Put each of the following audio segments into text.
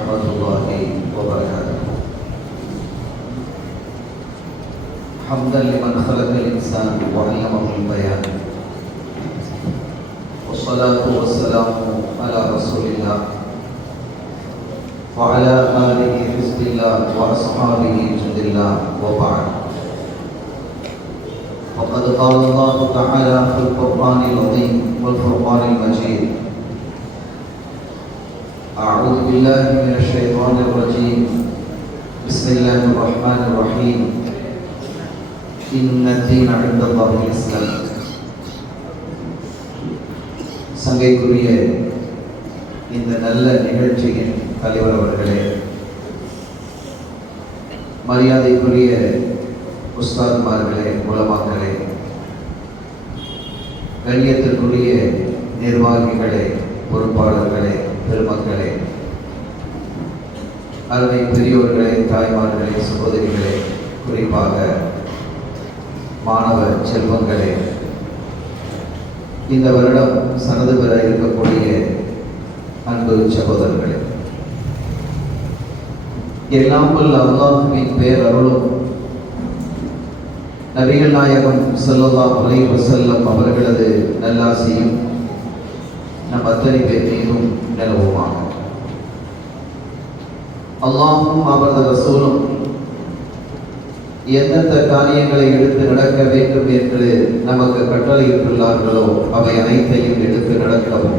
ورحمة الله وبركاته. حمدا لمن خلق الإنسان وعلمه البيان، والصلاة والسلام على رسول الله وعلى آله حزب الله وأصحابه جند الله، وبعد. وقد قال الله تعالى في القرآن العظيم والفرقان المجيد: أعوذ بالله من الشيطان الرجيم، بسم الله الرحمن الرحيم، إن الدين عند الله الإسلام. சங்கைக்குரிய இந்த நல்ல நிகழ்ச்சியின் தலைவர் அவர்களே, மரியாதைக்குரிய உஸ்தாத்மார்களே, உலமாக்களே, கண்ணியத்திற்குரிய நிர்வாகிகளே, பொறுப்பாளர்களே, பெருமக்களே, அருமை பெரியோர்களே, தாய்மார்களே, சகோதரிகளே, குறிப்பாக மாணவ செல்வங்களே, இந்த வருடம் சனது பெற இருக்கக்கூடிய அன்பு சகோதரர்களே, எல்லாம் வல்ல அல்லாஹ்வின் பேரருளும் நபிகள் நாயகம் ஸல்லல்லாஹு அலைஹி வஸல்லம் அவர்களது நல்லாசியும் நம் அத்தனை பேர் மீதும் நிலவுமாக. அல்லாஹும் அவரது ரசூலும் எந்தெந்த காரியங்களை எடுத்து நடக்க வேண்டும் என்று நமக்கு கட்டளையிட்டுள்ளார்களோ அவை அனைத்தையும் எடுத்து நடக்கவும்,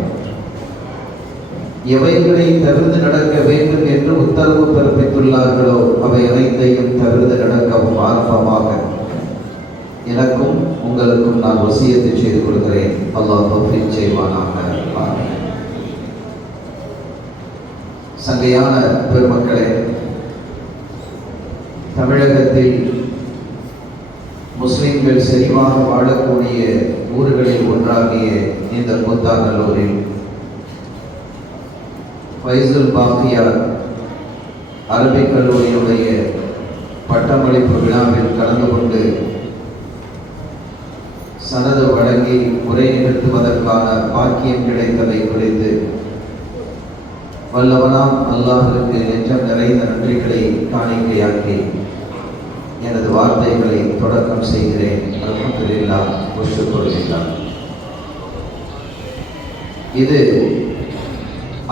எவைகளை தவிர்த்து நடக்க வேண்டும் என்று உத்தரவு பிறப்பித்துள்ளார்களோ அவை அனைத்தையும் தவிர்த்து நடக்கவும் ஆரம்பமாக எனக்கும் உங்களுக்கும் நான் வசியத்தை செய்து கொள்கிறேன். அல்லாஹ் தௌஃபீக் செய்வானாக. சங்கையான பெருமக்களே, தமிழகத்தில் முஸ்லிம்கள் செறிவாக வாழக்கூடிய ஊர்களில் ஒன்றாகிய இந்த கூத்தாநல்லூரில் ஃபைசுல் பாக்கியார் அரபிக் கல்லூரியுடைய பட்டமளிப்பு விழாவில் கலந்து கொண்டு சனது வழங்கி உரை நிகழ்த்துவதற்கான பாக்கியம் கிடைத்ததை குறித்து வல்லவனாம் அல்லாஹ்விற்கு நெஞ்சம் நிறைந்த நன்றிகளை காணிக்கையாக்கி எனது வார்த்தைகளை தொடக்கம் செய்கிறேன். அல்ஹம்துலில்லாஹ், வஷ்குருல்லாஹ். இது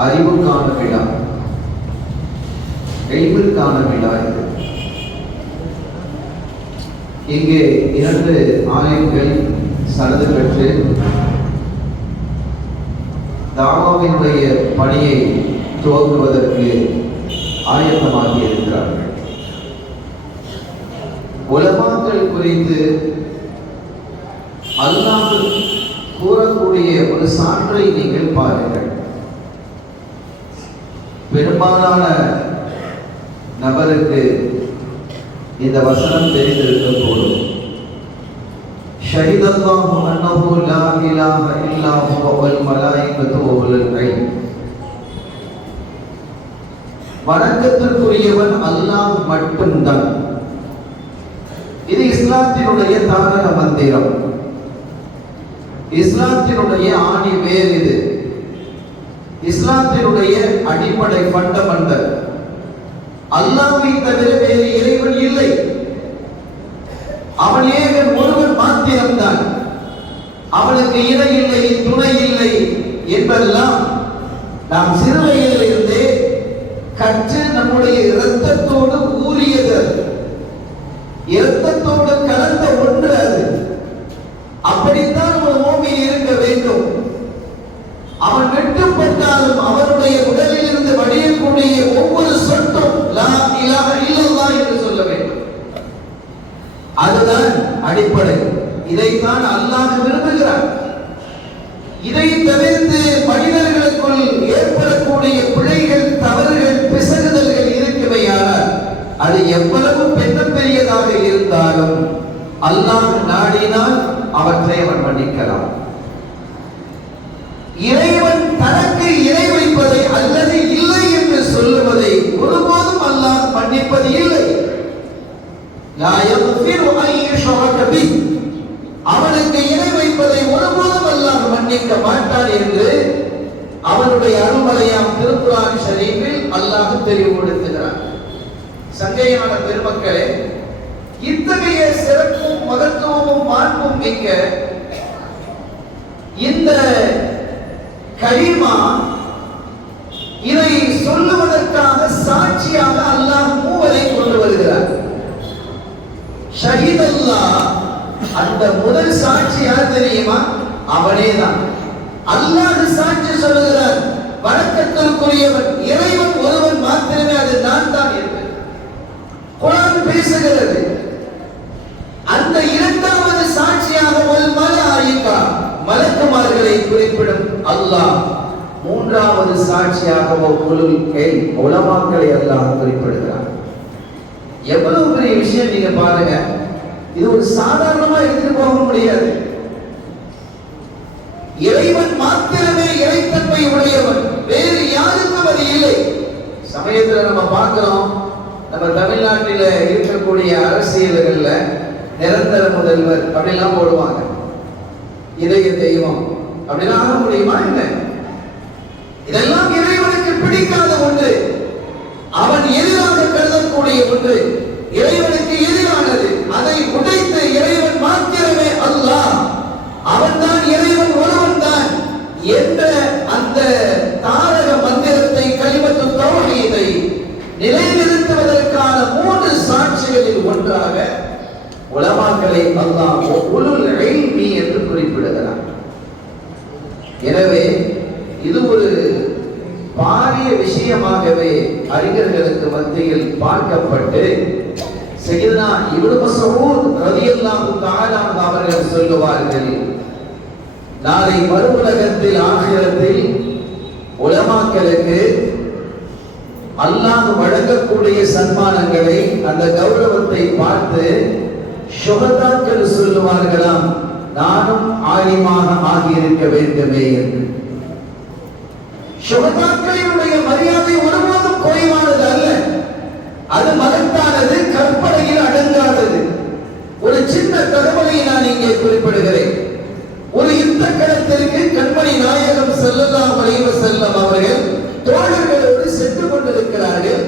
அறிவுக்கான விழா, இல்மிற்கான விழா. இது இங்கே 2 ஆலிம்கள் சனது பெற்று தாவாவினுடைய பணியை துவங்குவதற்கு ஆயத்தமாகி இருக்கிறார்கள். உலமாக்கள் குறித்து அல்லாஹ் கூறக்கூடிய ஒரு சான்றை நீங்கள் பாருங்கள். பெரும்பாலான நபருக்கு இந்த வசனம் தெரிந்திருக்கக்கூடும். ஷஹிதல்லாஹு அன்னஹு லா இலாஹ இல்லா ஹுவ வல் மலாயிகத்து வ உலுல் இல்ம். வணக்கத்திற்குரியவன் அல்லாஹ் மட்டும்தான். இது இஸ்லாத்தினுடைய தாரக மந்திரம், இஸ்லாத்தினுடைய ஆணி வேர். இது இஸ்லாத்தினுடைய அடிப்படை ஃபண்டமெண்டல். அல்லாஹ்வை தவிர வேறு இறைவன் இல்லை. அவன் ஏகன் ஒருவன் மாத்திரம்தான். அவனுக்கு இணை இல்லை, துணை இல்லை என்பதெல்லாம் நாம் சிறுவயதிலிருந்தே கற்று நம்முடைய இரத்தத்தோடு ஊறியது, இரத்தத்தோடு கலந்த ஒன்று அது. அப்படித்தான் ஒரு மோமின் இருக்க வேண்டும். அவன் வெட்டுப்பட்டாலும் அவனுடைய உடலில் இருந்து வடியக்கூடிய ஒவ்வொரு சொட்டும் லா இலாஹ இல்லல்லாஹ் என்று சொல்ல வேண்டும். அதுதான் அடிப்படை. இதைத்தான் அல்லாஹ் விரும்புகிறார். இதை தவிர்த்து மனிதர்களுக்குள் ஏற்படக்கூடிய பிழைகள், தவறுகள், பிசகுதல்கள் இருக்குமையானால் அது எவ்வளவு பெரியதாக இருந்தாலும் அல்லாஹ் நாடினால் அவற்றை அவன் மன்னிக்கலாம். இறைவன் தனக்கு இணை வைப்பதை அல்லது இல்லை என்று சொல்லுவதை ஒருபோதும் அல்லாஹ் மன்னிப்பது இல்லை. லா யக்ஃபிரு அன் யுஷ்ரக பிஹி. அவனுக்கு இணை வைப்பதை ஒருபோதும் அல்லாஹ் மன்னிக்க மாட்டான் என்று அவனுடைய அருள்மறையாம் திருக்குர்ஆன் ஷரீஃபில் அல்லாஹ் தெளிவுபடுத்துகிறார். சங்கையான பெருமக்களே, இத்தகைய சிறப்பும் மகத்துவமும் மாண்பும் மிக்க இந்த கலிமா, இதை சொல்லுவதற்காக சாட்சியாக அல்லாஹ் மூவரை கொண்டு வருகிறார். ஷஹீத் அல்லாஹ், அந்த முதல் சாட்சி யார் தெரியுமா? அவனேதான். அல்லாஹ் சாட்சி சொல்லுகிறார், வணக்கத்திற்குரியவன் இறைவன் ஒருவன் மாத்திரமே, அது நான் தான் என்று குர்ஆன் பேசுகிறது. அந்த இரண்டாவது சாட்சியாக வல் மலாயிகா, மலக்குமார்களை குறிப்பிடும் அல்லாஹ். மூன்றாவது சாட்சியாக உலமாக்களை அல்லாஹ் குறிப்பிடுகிறார். எவ்வளவு பெரிய விஷயம் நீங்க பாருங்க. இது ஒரு சாதாரணமா எடுத்துட்டு போக முடியாது. இறைவன் மாத்திரமே இறைத்தன்மை உடையவன், வேறு யாருக்கும் அது இல்லை. சமயத்துல நம்ம பார்க்கிறோம், நம்ம தமிழ்நாட்டில இருக்கக்கூடிய அரசியல்கள்ல நிரந்தர முதல்வர் அப்படிலாம் போடுவாங்க. இதய தெய்வம் அப்படிலாம் ஆக முடியுமா? என்ன, இதெல்லாம் இறைவனுக்கு பிடிக்காத ஒன்று, அவன் எதிராக கருதக்கூடிய ஒன்று, இறைவனுக்கு எதிரானது. அதை உடைத்து இறைவன் மாத்திரமே அல்லாஹ், அவன்தான் இறைவன் ஒருவன் தான் என்ற அந்த தாரக மந்திரத்தை, கலிமத்து தௌஹீதை நிலைநிறுத்துவதற்கான மூன்று சாட்சிகளில் ஒன்றாக உலமாக்களை அல்லாஹ் உலுல் இல்மி என்று குறிப்பிடுகிறார். எனவே இது ஒரு பாரிய விஷயமாகவே அறிஞர்களுக்கு மத்தியில் பார்க்கப்பட்டு, சையதுனா இப்னு மஸ்ஊத் ரலியல்லாஹு தஆலா அவர்கள் சொல்லுவார்கள், நாளை மறுஉலகத்தில் ஆகிரத்தில் உலமாக்களுக்கு அல்லாஹ் வழங்கக்கூடிய சன்மானங்களை, அந்த கௌரவத்தை பார்த்து ஷுஹதாக்கள் சொல்லுவார்களாம், நானும் ஆலிமாக ஆகியிருக்க வேண்டுமே என்று. ஷுஹதாக்களினுடைய மரியாதை ஒருபோதும் குறைவானது அல்ல, அது மகத்தானது, கற்பனையில் அடங்காதது. ஒரு சின்ன தகவலை நான் இங்கே குறிப்பிடுகிறேன். ஒரு யுத்த களத்திற்கு கண்மணி நாயகம் ஸல்லல்லாஹு அலைஹி வஸல்லம் அவர்கள் தோழர்களோடு சென்று கொண்டிருக்கிறார்கள்.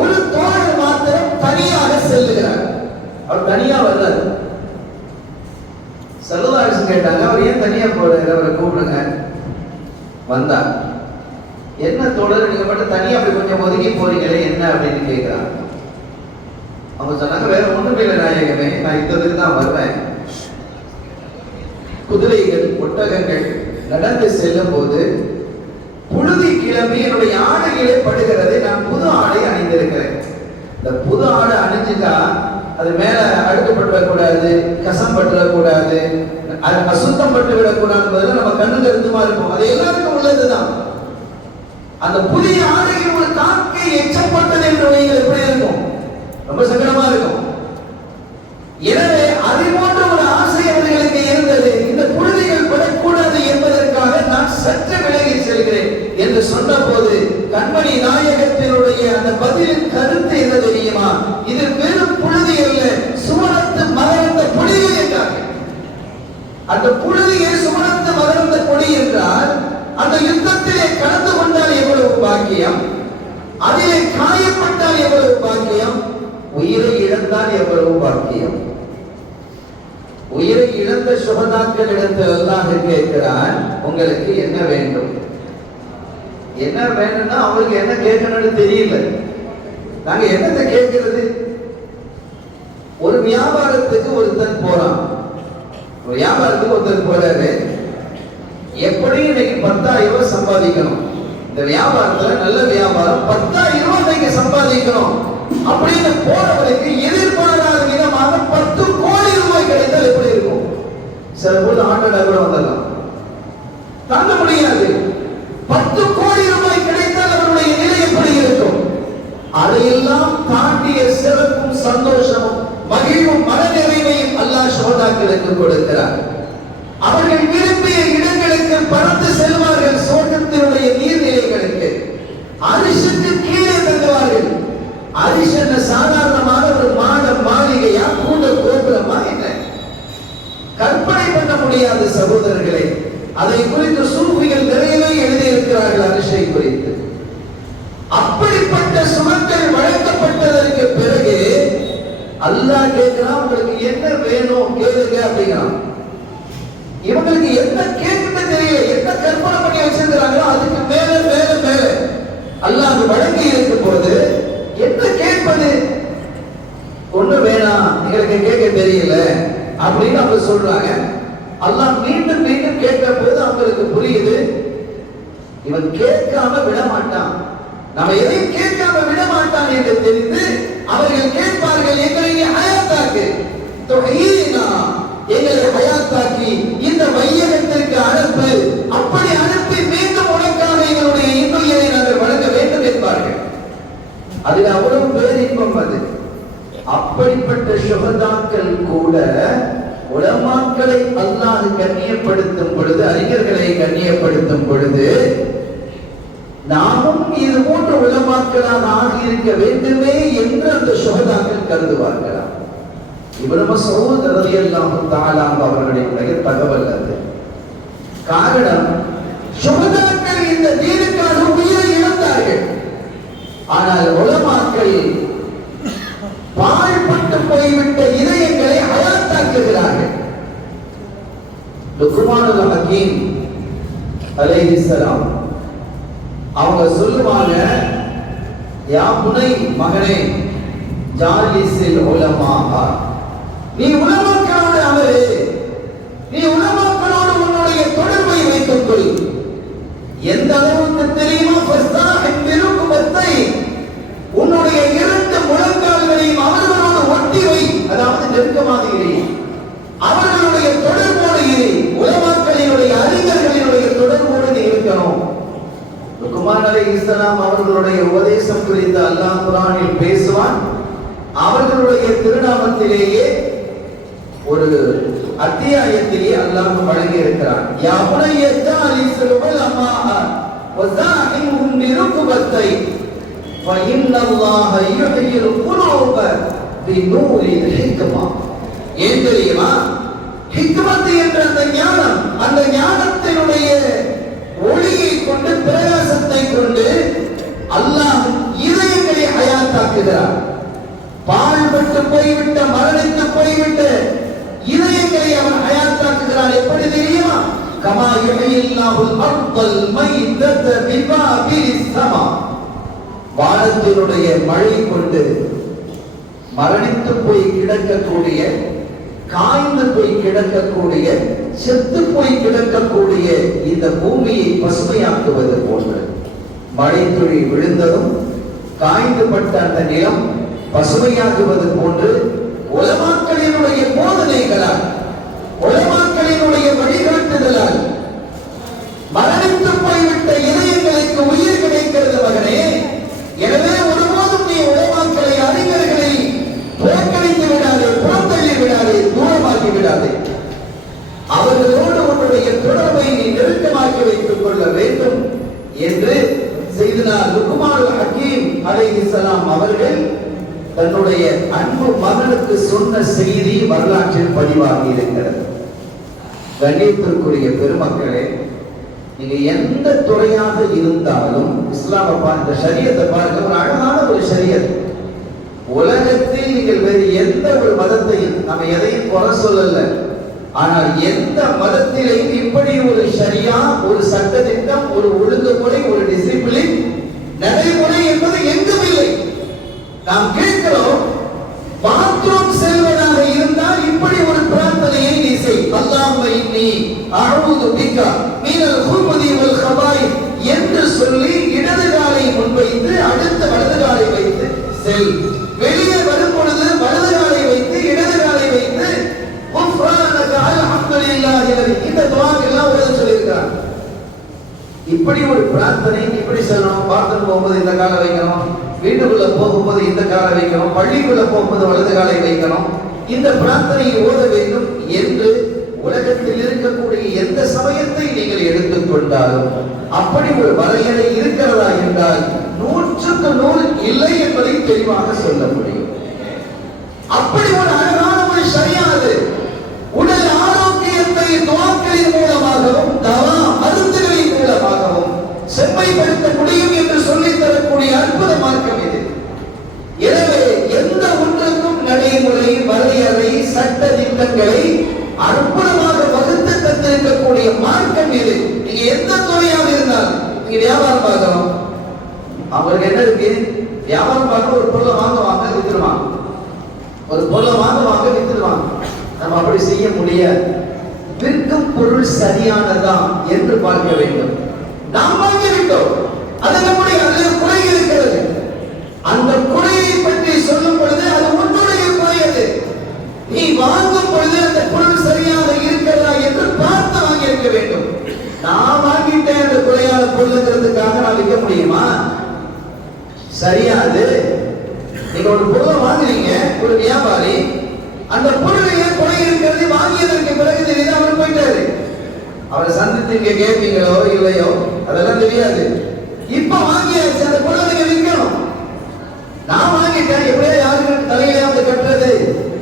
ஒரு தோழர் மாத்திரம் தனியாக செல்லுகிறார். அவர் தனியா வர்றார். ஸல்லல்லாஹு அலைஹி வஸல்லம் கேட்டாங்க, அவர் ஏன் தனியா போறாரு, அவரை கூப்பிடுங்க. வந்தார். என்ன தோழர், நீங்க மட்டும் தனியா போய் கொஞ்சம் ஒதுங்கி போறீங்களே, என்ன அப்படின்னு கேட்கிறாங்க. அவங்க சொன்னாங்க, வேற ஒண்ணுமே இல்லை நாயகமே, நான் யுத்தத்துக்கு தான் வருவேன். குதிரைகள் ஒட்டகங்கள் நடந்து செல்லும் போது புழுதி கிளம்பி என்னுடைய ஆடைகளே படுகிறது. நான் புது ஆடை அணிந்திருக்கிறேன். இந்த புது ஆடை அணிஞ்சுட்டா அது மேல அழுக்கப்பட்டுவிடக்கூடாது, கசம் பட்டுவிடக்கூடாது, அது அசுத்தம் பட்டு விடக்கூடாது. நம்ம கண்ணு கருத்துமா இருக்கும், அது எல்லாருக்கும் உள்ளதுதான். அந்த புதிய ஆடையில் ஒரு காக்கை எச்சப்பட்டது என்று வைங்கள், எப்படி இருக்கும்? ரொம்ப சங்கடமா இருக்கும். எனவே அதை போன்ற ஒரு ஆசை அவர்களுக்கு இருந்தது. இந்த புழுதிகள் படக்கூடாது என்பதற்காக நான் சற்று விலகி செல்கிறேன் என்று சொன்ன போது கண்மணி நாயகத்தினுடைய அந்த பதிலின் கருத்து என்ன தெரியுமா? இது வெறும் புழுதி அல்ல, சுவனத்து மகரந்த பொடி என்றார்கள். அந்த புழுதியை சுவனத்து மகரந்த பொடி என்றால், அந்த யுத்தத்திலே கலந்து கொண்டால் எவ்வளவு பாக்கியம், அதிலே காயப்பட்டால் எவ்வளவு பாக்கியம், உயிரை இழந்தால் எவ்வளவு பாக்கியம். உயிரை இழந்த சுகதாக்கள் இடத்தில் அல்லாஹ் கேட்கிறான், உங்களுக்கு என்ன வேண்டும்? என்ன வேணும்னா அவங்களுக்கு என்ன கேட்கணும்னு தெரியல. நாங்க என்னத்தை கேட்கிறது? ஒரு வியாபாரத்துக்கு ஒருத்தன் போறான். ஒரு வியாபாரத்துக்கு ஒருத்தர் போறாரு. எப்படி இன்னைக்கு 10,000 ரூபாய் சம்பாதிக்கணும், இந்த வியாபாரத்துல நல்ல வியாபாரம், 10,000 ரூபாய் இன்னைக்கு சம்பாதிக்கணும் அப்படின்னு போறவருக்கு எதிர்பாராத விதமாக 10 கோடி ரூபாய் கிடைத்தால் எப்படி இருக்கும்? சில போது ஆட்டோட கூட வந்துடலாம், தாங்க முடியாது. 10 கோடி ரூபாய் கிடைத்தால் அவருடைய நிலை எப்படி இருக்கும்? அதையெல்லாம் தாண்டிய சிறப்பும் சந்தோஷமும் மகிழ்வும் மனநிறைவையும் அல்லாஹ் ஷுஹதாக்களுக்கு கொடுக்கிறார். அவர்கள் விரும்பிய இடங்களுக்கு பறந்து செல்வார்கள், சோகத்தினுடைய நீர்நிலைகளுக்கு, அரிசுக்கு கீழே தங்குவார்கள். அரிசு என்ன சாதாரணமான ஒரு மாடம், மாளிகையா, கூண்ட கோபுரமா? என்ன கற்பனை பண்ண முடியாத சகோதரர்களே. அதை குறித்து சூஃபிகள் நிறையவே எழுதியிருக்கிறார்கள் அரிசை குறித்து. அப்படி சுகங்கள் வழங்கப்பட்டதற்கு பிறகு அல்லாஹ் கேட்கிறான், உங்களுக்கு என்ன வேணும் கேளுங்க அப்படிங்கிறான். இவங்களுக்கு என்ன கேட்குன்னு தெரியல, என்ன கற்பனை பண்ணி வச்சிருக்கிறாங்களோ அதுக்கு மேல மேல மேல அல்லாஹ் வழங்கி இருக்கும் போது என்ன கேட்பது? ஒண்ணு வேணாம், எங்களுக்கு கேட்க தெரியல அப்படின்னு அவங்க சொல்றாங்க. அல்லாஹ் மீண்டும் மீண்டும் கேட்கிற போது அவங்களுக்கு புரியுது, இவன் கேட்காம விட மாட்டான், நம்ம எதையும் கேட்காம விட மாட்டான் என்று தெரிந்து அவர்கள் கேட்பார்கள், எங்களை ஹயாத்தாக்கு, எங்களை ஹயாத்தாக்கி இந்த வையகத்திற்கு அனுப்பு, அப்படி அனுப்பி மீண்டும் உனக்கான எங்களுடைய இன்னுயிரை நாங்கள் வழங்க வேண்டும் என்பார்கள். அதில் அவ்வளவு பேரின்பம் அது. அப்படிப்பட்ட சுகதாக்கள் கூட உலமாக்களை அல்லாஹ் கண்ணியப்படுத்தும் பொழுது, அறிஞர்களை கண்ணியப்படுத்தும் பொழுது, நாமும் இது போன்ற உலமாக்களாக ஆகியிருக்க வேண்டுமே என்று அந்த சுகதாக்கள் கருதுவார்களா? இப்னு மஸ்ஊத் ரலியல்லாஹு தஆலா அவர்களுடைய தகவல் அது. காரணம், சுகதாக்கள் இந்த தீனுக்காக உயிரை இழந்தார்கள். ஆனால் உலமாக்கள் பாழ்பட்டு போய்விட்ட இதயங்களை ஹயாத்தாக்குகிறார்கள். லுக்மானுல் ஹக்கீம் அலைஹிஸ்ஸலாம் அவங்க சொல்லுவாங்க, யா புனை, மகனே, ஜாலிஸில் உலமாஹா, நீ உலமாக்களோடு அமரு, நீ உலமாக்களோடு உன்னுடைய தொடர்பை வைத்துக் கொள். எந்த அளவுக்கு தெரியுமா? உன்னுடைய இரண்டு முழங்கால்களையும் அவர்களோடு ஒட்டி வை, அதாவது நெருக்கமாக இரு, அவர்களுடைய தொடர்போடு இரு, உலமாக்களினுடைய அறிஞர்களினுடைய தொடர்போடு நீ இருக்கணும். லுக்மான் அலைஹிஸ்ஸலாம் அவர்களுடைய உபதேசம் குறித்து அல்லாஹ் குர்ஆனில் பேசுவான். அவர்களுடைய திருநாமத்திலேயே ஒரு அத்தியாயத்திலே அல்லாஹ் வழங்கி இருக்கிறான். யா புனைய ஜாலிஸுல் உலமா வஸாஹிஹும் பிருக்பத்தை ஃபஇன்னல்லாஹ யுஹ்யில் குலூப பிநூரில் ஹிக்மா. ஏன் தெரியுமா? ஹிக்மத் என்ற அந்த ஞானம், அந்த ஞானத்தினுடைய ஒளியை கொண்டு, பிரகாசத்தை கொண்டு அல்லாஹ் இதயங்களை ஹயாத்தாக்குகிறார். பாழ்பட்டு போய்விட்ட, மரணித்து போய்விட்ட இதயங்களை அவன் ஹயாத்தாக்குகிறான். எப்படி தெரியுமா? கமா யுஹ்யில்லாஹுல் அர்தல் மைதத பிபாபிஸ் ஸமா. வானத்தினுடைய மழை கொண்டு மரணித்து போய் கிடக்கக்கூடிய, காய்ந்து போய் கிடக்கக்கூடிய, செத்து போய் கிடக்கக்கூடிய இந்த பூமியை பசுமையாக்குவது போன்று, மழை துளி விழுந்ததும் காய்ந்துபட்ட அந்த நிலம் பசுமையாகுவது போன்று, உலமாக்களினுடைய போதனைகளால், உலமாக்களினுடைய வழிகாட்டுதலால் மரணித்து போய்விட்ட இதயங்களுக்கு உயிர் கிடைக்கிறது மகனே. எனவே ஒருபோதும் நீ உலமாக்களை, அறிஞர்களை புறக்கணித்து விடாதே, புறந்தள்ளி விடாதே, தூரமாக்கி விடாதே. அவர்களோடு உன்னுடைய தொடர்பை நீ நெருக்கமாக்கி வைத்துக் கொள்ள வேண்டும் என்று செய்தனா லுக்மானுல் ஹக்கீம் அலைஹிஸ்ஸலாம் அவர்கள் தன்னுடைய அன்பு மகனுக்கு சொன்ன செய்தி வரலாற்றில் பதிவாகி இருக்கிறது. கண்ணியத்திற்குரிய பெருமக்களே, நீங்க எந்த துறையாக இருந்தாலும் இஸ்லாமை இந்த ஷரியத்தை பாருங்க, ஒரு அழகான ஒரு ஷரியத். உலகத்தில் நீங்கள் வேறு எந்த ஒரு மதத்தையும், நம்ம எதையும் குறை சொல்லல, ஆனால் எந்த மதத்திலையும் இப்படி ஒரு ஷரியா, ஒரு சட்டத்திட்டம், ஒரு ஒழுங்குமுறை, ஒரு டிசிப்ளின், நடைமுறை என்பது எங்கும் இல்லை. நாம் கேட்கிறோம், பாத்ரூம் செல்வதாக இருந்தால் இப்படி ஒரு பிரார்த்தனையை நீ செய். அல்லாஹும்ம இன்னி அஊது பிக மினல் குபுதி வல் கபாயித் என்று சொல்லி இடது காலை முன்வைத்து அடுத்த வலது காலை வைத்து செல். வெளியே வரும் பொழுது வலது காலை வைத்து இடது காலை வைத்து குஃப்ரானக அல்ஹம்துலில்லாஹி இந்த துஆக்கெல்லாம் ஓத சொல்லியிருக்கிறார். இப்படி ஒரு பிரார்த்தனை இப்படி சொல்லணும். பாத்ரூம் போகும்போது இந்த காலை வைக்கணும், வீட்டுக்குள்ள போகும்போது இந்த காலை வைக்கணும், பள்ளிக்குள்ள போகும்போது வலது காலை வைக்கணும், இந்த பிரார்த்தனையை ஓத வேண்டும் என்று உலகத்தில் இருக்கக்கூடிய எந்த சமயத்தை நீங்கள் எடுத்துக்கொண்டாலும் அப்படி ஒரு வரையறை இருக்கிறதா என்றால் 100க்கு 100 இல்லை என்பதை தெளிவாக சொல்ல முடியும். அப்படி ஒரு அழகான ஒரு ஷரியாது உடல் ஆரோக்கியத்தை துஆக்களின் மூலமாகவும் தவா மருந்துகளின் மூலமாகவும் செம்மைப்படுத்த முடியும் என்று சொல்லித் தரக்கூடிய அற்புத மார்க்கம் இது. திட்டங்களை அற்புதமாக வகுத்து தந்திருக்கக்கூடிய மார்க்கம் இது. நீங்க எந்த துறையாக இருந்தாலும், நீங்க வியாபாரம் பார்க்கலாம், அவங்களுக்கு என்ன இருக்கு? வியாபாரம் பார்க்க ஒரு பொருளை வாங்குவாங்க, வித்துருவாங்க. ஒரு பொருளை வாங்குவாங்க, வித்துருவாங்க. நம்ம அப்படி செய்ய முடியாது. விற்கும் பொருள் சரியானதா என்று பார்க்க வேண்டும். நாம் வாங்கிவிட்டோம், அது நம்முடைய அதில் குறை இருக்கிறது. அந்த குறையை பற்றி சொல்லும் பொழுது அது உன்னுடைய குறை. அது நீ வாங்கும் பொழுது அந்த பொருள் சரியாக இருக்கிறதா என்று பார்த்து வாங்கி இருக்க வேண்டும். நான் வாங்கிட்டேன் அந்த குறையான பொருளுங்கிறதுக்காக நான் விற்க முடியுமா? சரியாது. நீங்க ஒரு பொருளை வாங்குறீங்க, ஒரு வியாபாரி அந்த பொருளையே குறை இருக்கிறது வாங்கியதற்கு பிறகு தெரியுது, அவர் போயிட்டாரு. அவரை சந்தித்து இங்க கேட்பீங்களோ இல்லையோ அதெல்லாம் தெரியாது. இப்ப வாங்கியாச்சு, அந்த பொருளை நீங்க விற்கணும். நான் வாங்கிட்டேன், எப்படியா யாருக்கு தலையிலாவது கட்டுறது,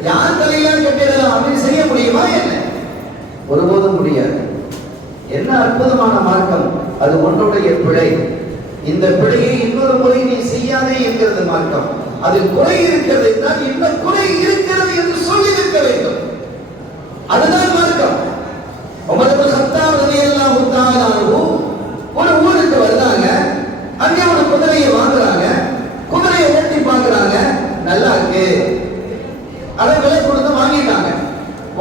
யார் தலையிலாவது கட்டிடலாம் அப்படின்னு செய்ய முடியுமா? என்ன, ஒருபோதும் முடியாது. என்ன அற்புதமான மார்க்கம்! அது ஒன்றுடைய பிழை. இந்த பிழையை இன்னொரு முறை நீ செய்யாதே என்கிறது மார்க்கம். அதில் குறை இருக்கிறது என்றால் இந்த குறை இருக்கிறது என்று சொல்லி இருக்க வேண்டும். அதுதான் மார்க்கம். உமர் இப்னு கத்தாப் ரலியல்லாஹு தஆலா அன்ஹு ஒரு ஊருக்கு வந்தாங்க. அங்கே ஒரு குதிரையை வாங்குறாங்க. குதிரையை ஓட்டி பார்க்கறாங்க, நல்லா இருக்கு, அதை விலை கொடுத்து வாங்கிட்டாங்க.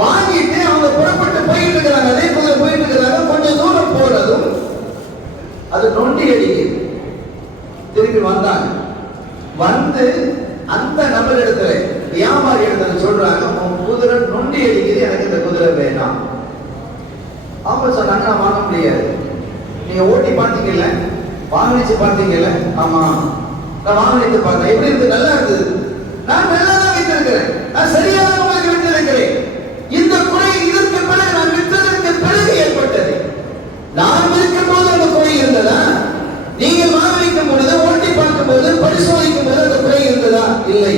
வாங்கிட்டு அவங்க புறப்பட்டு போயிட்டு இருக்காங்க. அதே குதிரை போயிட்டு இருக்காங்க. கொஞ்சம் தூரம் போனதும் அது நொண்டி அடிக்குது. திரும்பி வந்தாங்க. வந்து அந்த நபர் இடத்துல, வியாபாரி இடத்துல சொல்றாங்க, உன் குதிரை நொண்டி அடிக்குது, எனக்கு இந்த குதிரை வேணாம். அவங்க சொன்னாங்க, நான் வாங்க முடியாது. நீங்க ஓட்டி பார்த்தீங்கல்ல, வாங்கிச்சு பார்த்தீங்கல்ல? ஆமா, நான் வாங்கிட்டு பார்த்தேன். எப்படி இருக்கு? நல்லா இருந்தது. நான் நல்லா தான் வித்திருக்கிறேன், நான் சரியாக உங்களுக்கு வித்திருக்கிறேன். இந்த குறை இதற்கு பிறகு நான் வித்ததற்கு பிறகு ஏற்பட்டது. நான் விற்கும் போது அந்த குறை இருந்ததா? நீங்கள் வாங்கிக்கும் பொழுது, ஓட்டி பார்க்கும் போது, பரிசோதிக்கும் போது அந்த குறை இருந்ததா? இல்லை.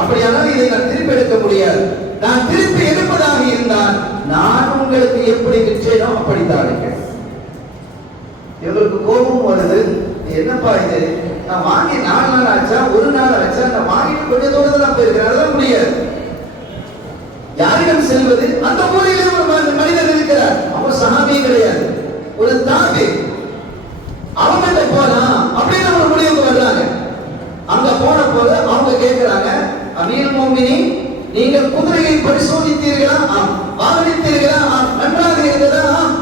அப்படியானால் இதை நான் திருப்பி எடுக்க முடியாது. நான் திருப்பி எடுப்பதாக இருந்தால் நான் உங்களுக்கு எப்படி விற்றேனோ அப்படித்தான் இருக்கேன். இவங்களுக்கு கோபம் வருது. என்னப்பா இது, நான் வாங்கி 4 நாள் ஆச்சா, 1 நாள் ஆச்சா, நான் வாங்கிட்டு கொஞ்சம் தூரத்தில் நான் போயிருக்கிறேன், அதெல்லாம் முடியாது. யாரிடம் செல்வது? அந்த ஊரிலே ஒரு மனிதன் இருக்கிறார். அவர் சஹாபி கிடையாது, ஒரு தாபி. அவங்ககிட்ட போனா அப்படின்னு ஒரு முடிவுக்கு வர்றாங்க. அங்க போன போது அவங்க கேட்கிறாங்க, அமீர் மோமினி, நீங்கள் குதிரையை பரிசோதித்தீர்களா? ஆம். வாகனித்தீர்களா? ஆம். நன்றாக இருந்ததா? ஆம்.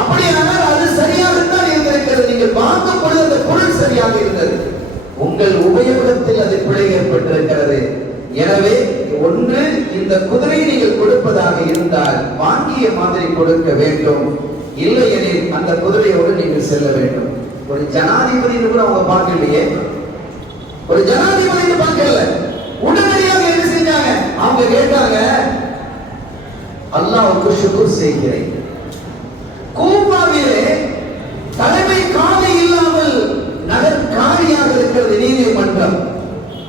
அப்படியானால் அது சரியாகத்தான் இருந்திருக்கிறது. நீங்கள் வாங்கும் பொழுது அந்த பொருள் சரியாக இருந்தது. உங்கள் உபயோகத்தில் அது பிழை ஏற்பட்டிருக்கிறது. எனவே ஒன்று, இந்த குதிரை நீங்கள் கொடுப்பதாக இருந்தால் வாங்கிய மாதிரி கொடுக்க வேண்டும். இல்லையெனில் அந்த குதிரையோடு நீங்கள் செல்ல வேண்டும். ஒரு ஜனாதிபதி கூட அவங்க பார்க்கலையே, ஒரு ஜனாதிபதி பார்க்கல. உடனடியாக என்ன செஞ்சாங்க? அவங்க கேட்டாங்க, அல்லாஹ்வுக்கு ஷுக்ர் செய்கிறேன். கூபாவிலே தலைமை காணி இல்லாமல் நகர் காணியாக இருக்கிறது நீதிமன்றம்.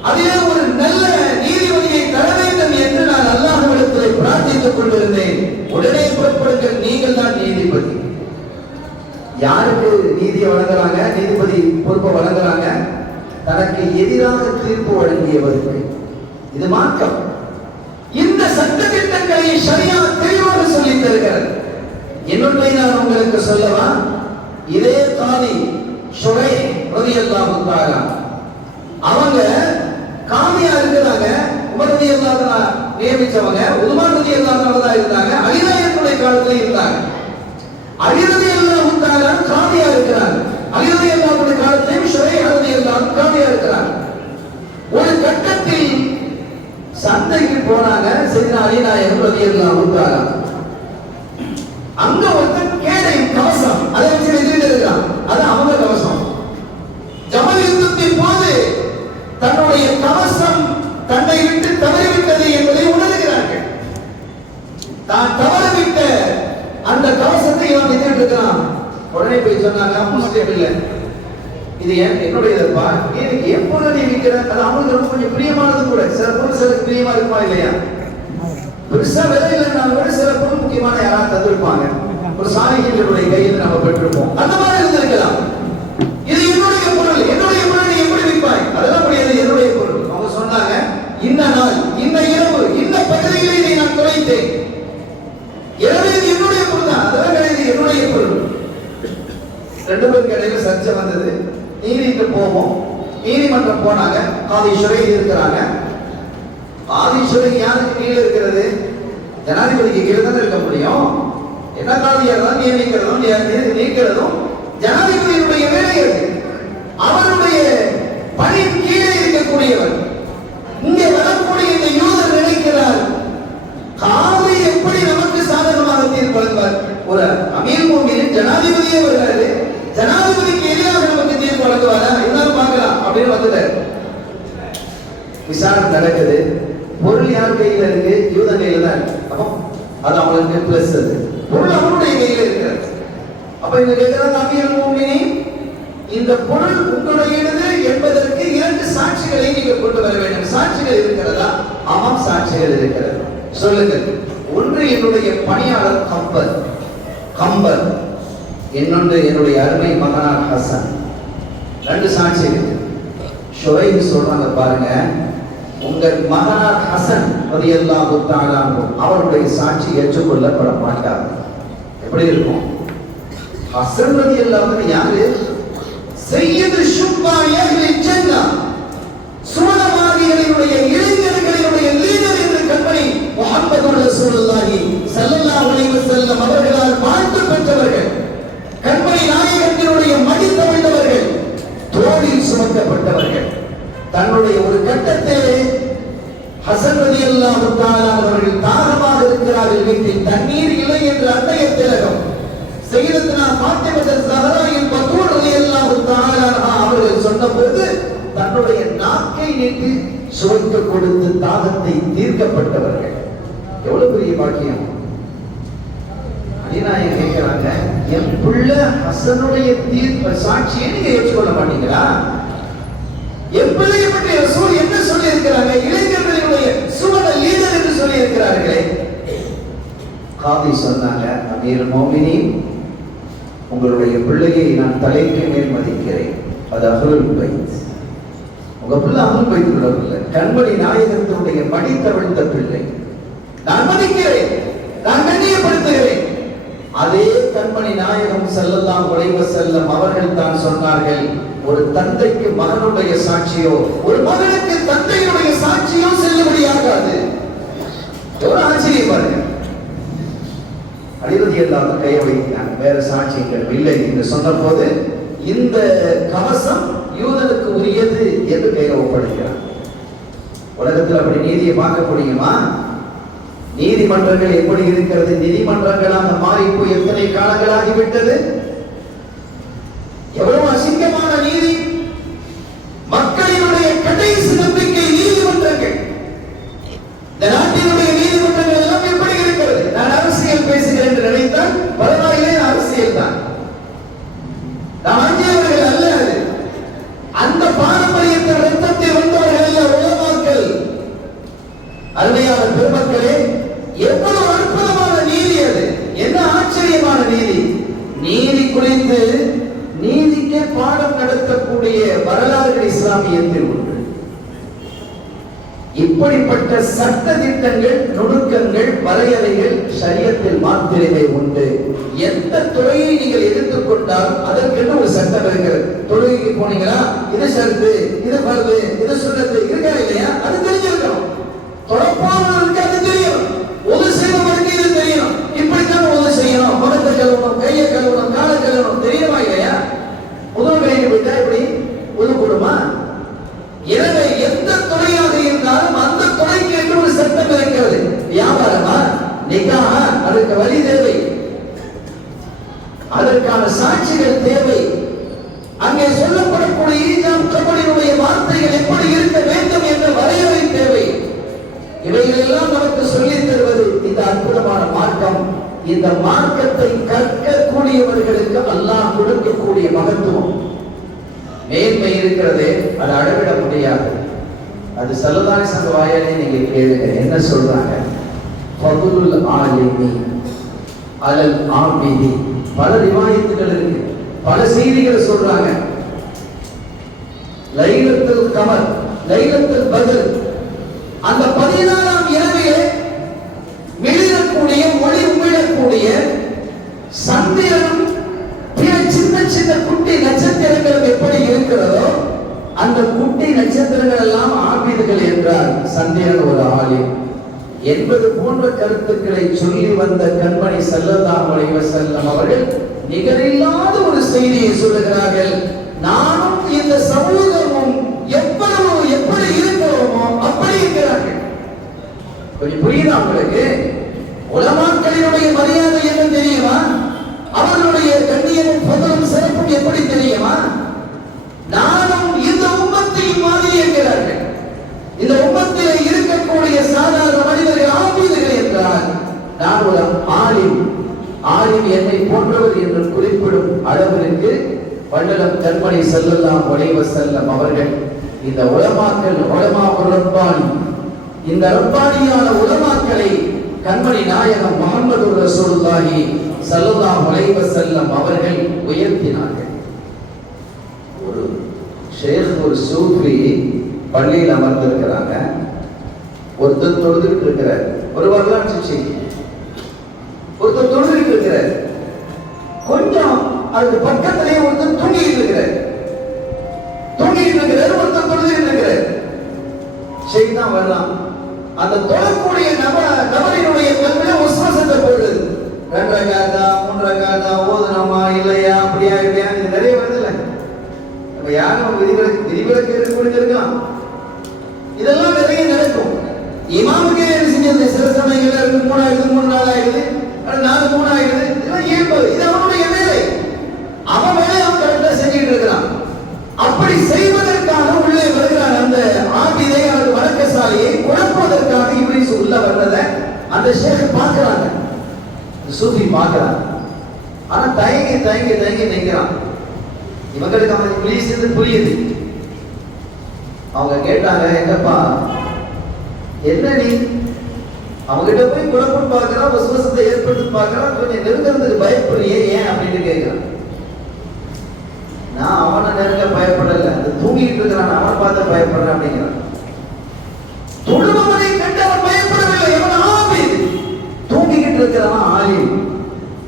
அதிலே ஒரு நல்ல நீதிபதியை தர வேண்டும் என்று நான் அல்லாஹ்விடத்தில் பிரார்த்தித்துக் கொண்டிருந்தேன். உடனே புறப்படுங்கள், நீங்கள் தான் நீதிபதி. யாருக்கு நீதியை வழங்குறாங்க? நீதிபதி பொறுப்பை வழங்குறாங்க தனக்கு எதிராக தீர்ப்பு வழங்கியவருக்கு. இது மார்க்கம். இந்த சட்ட திட்டங்களை ஷரியா தெளிவாக சொல்லித் தருகிறது. இன்னொன்றை நான் உங்களுக்கு சொல்லவா? இதே காதி ஷுரை ரலியல்லாஹு தஆலா அவங்க காதியா இருக்கிறாங்க. உமர் ரலியல்லாஹு தஆலா நியமிச்சவங்க. உஸ்மான் ரலியல்லாஹு தஆலா இருந்தாங்க. அலி ரலியல்லாஹு காலத்துல இருந்தாங்க. அலி ரலியல்லாஹு தஆலா காதியா இருக்கிறாங்க. அலி ரலியல்லாஹு காலத்திலும் ஷுரை ரலியல்லாஹு காதியா இருக்கிறாங்க. ஒரு கட்டத்தில் சந்தைக்கு போனாங்க சையதுனா அலி நாயகம் ரலியல்லாஹு தஆலா. அங்க ஒருத்தன் கேடை கவசம் அதை வச்சு எதிரிட்டு இருக்கான். அது அவங்க கவசம். ஜமல் யுத்தத்தின் போது தன்னுடைய கவசம் தன்னை விட்டு தவறிவிட்டது என்பதை உணர்கிறார்கள். தான் தவறவிட்ட அந்த கவசத்தை இவன் எதிரிட்டு இருக்கான். உடனே போய் சொன்னாங்க, முஸ்லிம் இல்லை, இது என்னுடையதப்பா, எனக்கு எப்போது நீ விற்கிற? அது அவங்களுக்கு ரொம்ப கொஞ்சம் பிரியமானது கூட. சில பொருள் சிலருக்கு பிரியமா இருக்குமா இல்லையா? பெருசா விலை இல்லைனாலும் கூட சில பொருள் முக்கியமான யாராவது தந்திருப்பாங்க. ஒரு சாலிஹீன்களுடைய கையில் நம்ம பெற்றிருப்போம். அந்த மாதிரி இருந்திருக்கலாம். இது என்னுடைய பொருள், என்னுடைய பொருள், நீ எப்படி விற்பாய்? அதெல்லாம் முடியாது, என்னுடைய பொருள். அவங்க சொன்னாங்க, இந்த நாள், இந்த இரவு, இந்த பகுதியிலே நான் குறைத்தேன். ரெண்டு பேருக்கு இடையில சர்ச்சை வந்தது. நீதிக்கு போவோம், நீதிமன்றம் போனாங்க. காதீஸ்வரை இருக்கிறாங்க. காதீஸ்வரை யாருக்கு கீழே இருக்கிறது? ஜனாதிபதிக்கு கீழே தானே இருக்க முடியும். என்ன காதியாக தான் நியமிக்கிறதும் நீக்கிறதும் ஜனாதிபதியினுடைய வேலை அது. அவருடைய பணியின் கீழே இருக்கக்கூடியவர். இங்கே வரக்கூடிய இந்த யூதர் நினைக்கிறார், காதி எப்படி நமக்கு சாதகமாக தீர்ப்பு வழங்குவார்? ஒரு அமீர் முஃமினீன் ஜனாதிபதியே வருகிறாரு, ஜனாதிபதிக்கு எதிராக நமக்கு தீர்ப்பு வழங்குவாரா? எல்லாரும் பார்க்கலாம் அப்படின்னு வந்துட்டார். விசாரணை நடக்குது. பொருள் யார் கையில இருக்கு? யூதன் கையில தான் இருக்கு. அப்போ அது அவங்களுக்கு பிளஸ். அது பொருள் அவருடைய கையில இருக்கிறது. அப்ப இங்க கேட்கிறாங்க, அமீர் முஃமினீன் இந்த பொருள் உங்களுடையது என்பதற்கு 2 சாட்சிகளை நீங்க கொண்டு வர வேண்டும். சாட்சிகள் இருக்கிறதா? ஆமாம், சாட்சிகள் இருக்கிறது. சொல்லுங்கள். ஒன்று என்னுடைய பணியாளர் கம்பர், இன்னொன்று என்னுடைய அருமை மகனார் ஹசன். 2 சாட்சி இருக்கு. ஷுரைப் சொல்றாங்க, பாருங்க, உங்கள் மகனார் ஹசன் ரலியல்லாஹு தஆலா அவருடைய சாட்சி ஏற்றுக்கொள்ளப்பட மாட்டார். எப்படி இருக்கும்? ஹசன் ரலியல்லாஹு யாரு? சையது ஷுப்பாய் அஹ்லில் ஜன்னah, சுவனவாதிகளுடைய இளைஞர்களுடைய லீடர் என்று கண்மணி முஹம்மது ரசூலுல்லாஹி ஸல்லல்லாஹு அலைஹி வஸல்லம் அவர்களால் வாழ்த்து பெற்றவர்கள், கண்மணி நாயகத்தினுடைய மடி தவிழ்ந்தவர்கள், தோளில் சுமக்கப்பட்டவர்கள். தன்னுடைய ஒரு கட்டத்திலே ஹசன் ரலியல்லாஹு தஆலா அவர்கள் தாகமாக இருக்கிறார்கள், வீட்டில் தண்ணீர் இல்லை என்று அன்னைய திலகம் சையதத்துனா ஃபாத்திமா ஸஹராவின் பத்தூர் ரலியல்லாஹு தஆலா அவர்கள் சொன்னபோது தன்னுடைய நாக்கை நீட்டி சுவைக்க கொடுத்து தாகத்தை தீர்க்கப்பட்டவர்கள். எவ்வளவு பெரிய பாக்கியம்! அடிநாயகம் கேட்கிறாங்க, என் பிள்ளை ஹசனுடைய தீர்ப்பு சாட்சியை நீங்க ஏற்றுக்கொள்ள மாட்டீங்களா? என் பிள்ளையை பற்றி ரசூல் என்ன சொல்லி இருக்கிறாங்க? இளைஞர்களுடைய சுவன லீடர் என்று சொல்லி இருக்கிறார்களே. காதி சொன்னாங்க, அமீர் முஃமினீன் உங்களுடைய பிள்ளையை நான் தலைக்கு மேல் மதிக்கிறேன். அது அஹ்லுல் பைத். உங்க பிள்ளை அஹ்லுல் பைத் பிள்ளை, கண்மணி நாயகத்தினுடைய மடி தவிழ்ந்த பிள்ளை. நான் மதிக்கிறேன், நான் கண்ணியப்படுத்துகிறேன். அதே கண்மணி நாயகம் ஸல்லல்லாஹு அலைஹி வஸல்லம் அவர்கள் தான் சொன்னார்கள், ஒரு தந்தைக்கு மகனுடைய சாட்சியோ, ஒரு மகனுக்கு தந்தையுடைய சாட்சியோ செல்லுபடியாகாது. ஒரு ஆச்சரியம் பாருங்க. அலிரதி அல்லாஹ் கையை வைக்கிறாங்க, வேற சாட்சியங்கள் இல்லை என்று சொன்ன போது இந்த கவசம் யூதனுக்கு உரியது என்று கையில ஒப்படைக்கிறார். உலகத்தில் அப்படி நீதியை பார்க்க முடியுமா? நீதிமன்றங்கள் எப்படி இருக்கிறது? நீதிமன்றங்களாக மாறி போய் எத்தனை காலங்களாகிவிட்டது? எவ்வளவு அசிங்கமான நீதி! மக்களினுடைய கடைசி நம்பிக்கை நீதிமன்றங்கள். இந்த நாட்டினுடைய நீதிமன்றங்கள் எல்லாம் எப்படி இருக்கிறது? நான் அரசியல் பேசுகிறேன் என்று நினைத்தால் பரவாயில்லை, அரசியல் தான். நாம் அஞ்சியவர்கள் அல்ல. அந்த பாரம்பரியத்தில் ரத்தத்தில் வந்தவர்கள் அல்ல உலமாக்கள். அருமையான பெருமக்களே, எவ்வளவு அற்புதமான நீதி அது! என்ன ஆச்சரியமான நீதி! நீதி குறித்து நீதிக்கே பாடம் நடத்தக்கூடிய வரலாறுகள் இஸ்லாமியத்தில் உண்டு. இப்படிப்பட்ட சட்ட திட்டங்கள், நுணுக்கங்கள், வரையறைகள் ஷரியத்தில் மாத்திரமே உண்டு. எந்த துறையை நீங்கள் எடுத்துக்கொண்டாலும் அதற்கென்று ஒரு சட்டம் இருக்கிறது. தொழுகைக்கு போனீங்களா, இது ஷர்த்து, இது ஃபர்து, இது சுன்னத்து இருக்கா இல்லையா? அது தெரிஞ்சிருக்கணும். தொலைப்பாளர்களுக்கு அது தெரியும். ஒது செய்வதற்கு இது தெரியும். இப்படித்தான் ஒது செய்யணும். முகத்தை கழுவணும், கையை கழுவணும், காலை கழுவணும், தெரியுமா இல்லையா? முதல் கைக்கு போயிட்டா இப்படி ஒது போடுமா? எனவே எந்த துறையாக இருந்தாலும் அந்த துறைக்கு என்று ஒரு சட்டம் இருக்கிறது. வியாபாரமா, நிக்காஹா, அதற்கு வழி தேவை, அதற்கான சாட்சிகள் தேவை. அங்கே சொல்லப்படக்கூடிய ஈஜாப் கபலினுடைய வார்த்தைகள் எப்படி இருக்க வேண்டும் என்ற வரையறை தேவை. இவைகளெல்லாம் நமக்கு சொல்லித் தருவது இந்த அற்புதமான மார்க்கம். இந்த மார்க்கத்தை கற்கக்கூடியவர்களுக்கு அல்லாஹ் கொடுக்கக்கூடிய மகத்துவம், மேன்மை இருக்கிறதே, அது அளவிட முடியாது. அது ஸல்லல்லாஹு அலைஹி வஸல்லம் வாயாலே நீங்க கேளுங்க, என்ன சொல்றாங்க? ஃபதுலுல் ஆலிமி அலல் ஆபிதி. பல ரிவாயத்துகள் இருக்கு, பல செய்திகள் சொல்றாங்க. லைலத்துல் கமர், லைலத்துல் பத்ர், அந்த 14ஆம் இரவிலே மிளிரக்கூடிய, ஒளி உமிழக்கூடிய சந்திரனும் பிற சின்ன சின்ன அந்த குட்டி நட்சத்திரங்கள் எல்லாம் ஆபீதுகள் என்றால் சந்திரன் ஒரு ஆலிம் என்பது போன்ற கருத்துக்களை சொல்லி வந்த கண்மணி ஸல்லல்லாஹு அலைஹி வஸல்லம் அவர்கள் நிகரில்லாத ஒரு செய்தியை சொல்லுகிறார்கள். நானும் இந்த சமூகமும் எப்படி இருக்கிறோமோ அப்படி இருக்கிறார்கள். கொஞ்சம் புரியுதா உங்களுக்கு? உலமாக்களினுடைய மரியாதை என்ன தெரியுமா? அவர்களுடைய கண்ணியமும் பதவும் சிறப்பும் எப்படி தெரியுமா? நானும் இந்த உம்மத்தின் மாதிரி இருக்கிறார்கள். இந்த உம்மத்திலே இருக்கக்கூடிய சாதாரண மனிதர்கள் ஆபீதுகள் என்றால் நான் ஒரு ஆலிம் என்னை போன்றவர் என்று குறிப்பிடும் அளவிற்கு வள்ளலம் கண்மணி ஸல்லல்லாஹு அலைஹி வஸல்லம் அவர்கள் இந்த உலமாக்கள் ரப்பானி, இந்த ரப்பானியான உலமாக்களை கண்மணி நாயகம் முஹம்மது ரசூலுல்லாஹி ஸல்லல்லாஹு அலைஹி வஸல்லம் அவர்கள் உயர்த்தினார்கள். ஒரு ஷேக், ஒரு சூஃபி பள்ளியில் அமர்ந்திருக்கிறாங்க. ஒருத்தர் தொழுதுகிட்டு இருக்கிறார். ஒரு வரலாற்று செய்தி. ஒருத்தர் தொழுதுகிட்டு இருக்கிறார். கொஞ்சம் அதுக்கு பக்கத்திலே ஒருத்தர் தூங்கிட்டு இருக்கிறார். ஒருத்தர் தொழுதுகிட்டு இருக்கிறார். செய்தான் வரலாம். அந்த தொழக்கூடிய நபரினுடைய கல்வியில உஸ்வாசத்தை போடுறது. 2 ரக்காத்தா 3 ரக்காத்தா ஓதுனமா இல்லையா அப்படியா இப்படியா நிறைய வருது இல்லை. நம்ம யாரும் விதிவிலக்கு புரிஞ்சிருக்கலாம். இதெல்லாம் நிறைய நடக்கும். இமாமுக்கே செஞ்சது சில சமயங்கள்ல 3 ஆயிடுது 3 நாள் ஆயிடுது 4 3 ஆயிடுது. இதெல்லாம் இயல்பு. இது அவனுடைய வேலை. அவன் வேலை அவன் கரெக்டா செஞ்சுட்டு இருக்கிறான். அப்படி செய்வதற்காக உள்ளே வருகிறான் அந்த ஆபிதை அல்லது வணக்கசாலியை குழப்புவதற்காக இப்லீஸ் உள்ள வர்றதை அந்த ஷேக் பார்க்கிறாங்க. சூஃபி பார்க்கிறான். ஆனா தயங்கி நிற்கிறான். இவங்களுக்கு அவன் இப்லீஸ் புரியுது. அவங்க கேட்டாங்க, என்னப்பா என்ன நீ அவங்ககிட்ட போய் குழப்பம் பார்க்கிறான், விசுவாசத்தை ஏற்படுத்தி பார்க்கிறான், கொஞ்சம் நெருங்கிறதுக்கு பயப்படுறியே ஏன் அப்படின்னு கேட்கிறான். நான் அவனை நெருங்க பயப்படல, அந்த தூங்கிட்டு இருக்கிறான் அவன் பார்த்து பயப்படுறேன் அப்படிங்கிறான். தொழுபவனை கண்டு அவன் பயப்படவில்லை. அவன் ஆபீத். தூங்கிக்கிட்டு இருக்கிறவன் ஆலிம்.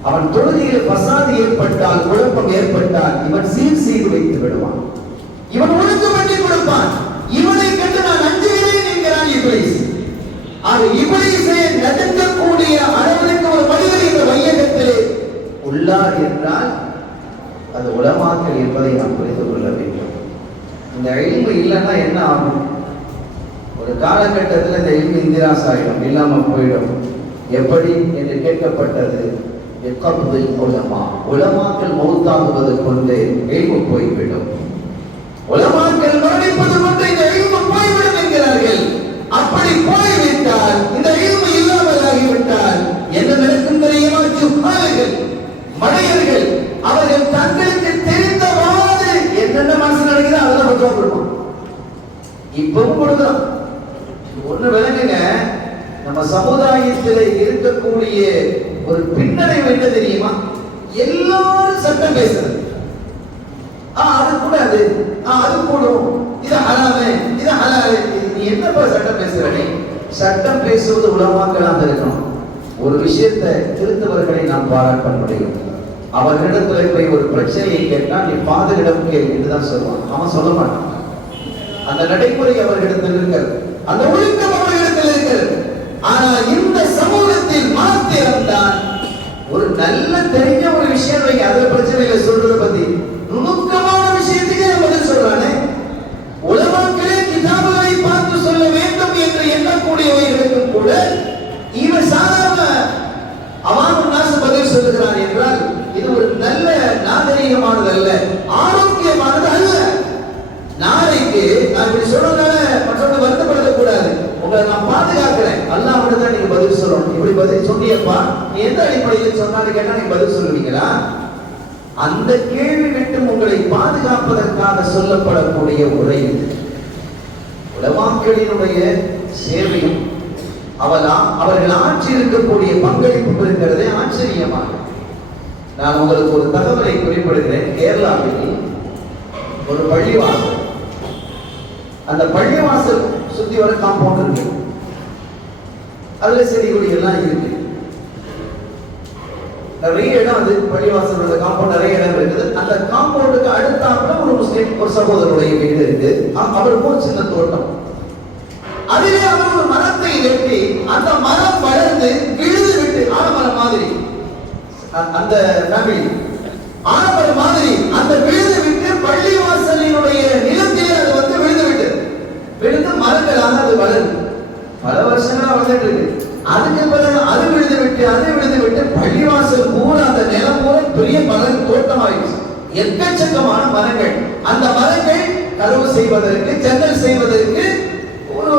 அவன் தொழுகையில் பசாது ஏற்பட்டால், குழப்பம் ஏற்பட்டால் இவன் சீர் வைத்து விடுவான். இவன் ஒழுங்கு பண்ணி கொடுப்பான். இவனை கண்டு நான் அஞ்சுகிறேன் என்கிறான் இப்லீஸ். ஆக இப்லீஸை நடுங்கக்கூடிய அளவிற்கு ஒரு மனிதர் இந்த வையகத்திலே உள்ளார் என்றால் அது உலமாக்கள் என்பதை நாம் புரிந்து கொள்ள வேண்டும். இந்த இல்மு இல்லைன்னா என்ன ஆகும்? ஒரு காலகட்டத்தில் இந்த இல்மு இந்திராஸ் ஆகிடும், இல்லாம போயிடும். எப்படி என்று கேட்கப்பட்டது. உலமாக்கள் மௌத்தாகுவது கொண்டு இல்மு போய்விடும். உலமாக்கள் மரணிப்பது கொண்டு இந்த இல்மு போய்விடும் என்கிறார்கள். அப்படி போய்விட்டால், இந்த இல்மு இல்லாமல் ஆகிவிட்டால் என்ன நடக்கும் தெரியுமா? ஜுஹால்கள், மடையர்கள், அவர்கள் தங்களுக்கு தெரிந்தவாறு என்னென்ன மனசு நடக்குதோ அதெல்லாம் பக்கம் கொடுப்பான். இப்பவும் கொடுக்குறான். ஒண்ணு விளங்குங்க, நம்ம சமுதாயத்தில் இருக்கக்கூடிய ஒரு பின்னடைவு என்ன தெரியுமா? எல்லாரும் சட்டம் பேசுறது. அது கூடாது, அது கூடும், இது ஹலாமே, இது ஹலாலே. நீ என்னப்பா சட்டம் பேசுறே? சட்டம் பேசுவது உலமாக்களாக இருக்கணும். ஒரு விஷயத்தை திருத்தவர்களை நாம் பாராட்ட முடியும். அவர்களிடத்துல போய் ஒரு பிரச்சனையை கேட்டால் நீ பாதுகிடம் கேள் என்றுதான் சொல்லுவான். அவன் சொல்ல மாட்டான். அந்த நடைமுறை அவர்களிடத்தில் இருக்கிறது, அந்த ஒழுக்கம் அவர்களிடத்தில் இருக்கிறது. ஆனால் இந்த சமூகத்தில் மாத்திரம்தான் ஒரு நல்ல தெரிஞ்ச ஒரு விஷயம் வைங்க, அதுல பிரச்சனைகளை சொல்றத பத்தி நுணுக்கமான விஷயத்துக்கு பதில் சொல்றானே. உலமாக்களே கிதாபுகளை பார்த்து சொல்ல வேண்டும் என்று எண்ணக்கூடியவர்களுக்கும் கூட இவன் சாதாரண அவான் நாச பதில் சொல்லுகிறான் என்றால் இது ஒரு நல்ல நாகரீகமானது அல்ல, ஆரோக்கியமானது அல்ல. நாளைக்கு நான் இப்படி சொல்றதுனால மற்றவங்க வருத்தப்படுத்த கூடாது. உங்களை நான் பாதுகாக்கிறேன், அல்லாஹ் தான் நீங்க பதில் சொல்லணும். இப்படி பதில் சொன்னியப்பா, நீ எந்த அடிப்படையில் சொன்னான்னு கேட்டா நீங்க பதில் சொல்லுவீங்களா? அந்த கேள்வி விட்டு உங்களை பாதுகாப்பதற்காக சொல்லப்படக்கூடிய உரை இது. உலமாக்களினுடைய சேவையும் அவர்கள் ஆட்சி இருக்கக்கூடிய பங்களிப்பு இருக்கிறதே ஆச்சரியமாக. நான் உங்களுக்கு ஒரு தகவலை குறிப்பிடுகிறேன். கேரளாவில் ஒரு பள்ளிவாசல், அந்த பள்ளிவாசல் சுத்தி வர காம்பவுண்ட் இருக்கு, அதுல செடி கொடி எல்லாம் இருக்கு. நிறைய இடம், அது பள்ளிவாசல் காம்பவுண்ட் நிறைய இடம் இருக்குது. அந்த காம்பவுண்டுக்கு அடுத்தாப்புல ஒரு முஸ்லிம் ஒரு சகோதரருடைய வீடு இருக்கு. அவருக்கு ஒரு சின்ன தோட்டம். அதிலே அவர் ஒரு மரத்தை வெட்டி அந்த மரம் வளர்ந்து விழுது விட்டு ஆலமரம் மாதிரி, அந்த ஃபேமிலி ஆலமரம் மாதிரி அந்த விழுது விட்டு பள்ளிவாசலினுடைய நிலத்திலே அது வந்து விழுந்து விட்டு விழுந்து மரங்களாக அது வளருது. பல வருஷங்களா வளர்ந்துட்டு இருக்கு. அதுக்கு பிறகு அது விழுந்து விட்டு பள்ளிவாசல் பூரா அந்த நிலம் பூரா பெரிய மரம் தோட்டமாயிடுச்சு. எக்கச்சக்கமான மரங்கள். அந்த மரங்கள் கதவு செய்வதற்கு, ஜன்னல் செய்வதற்கு ஒரு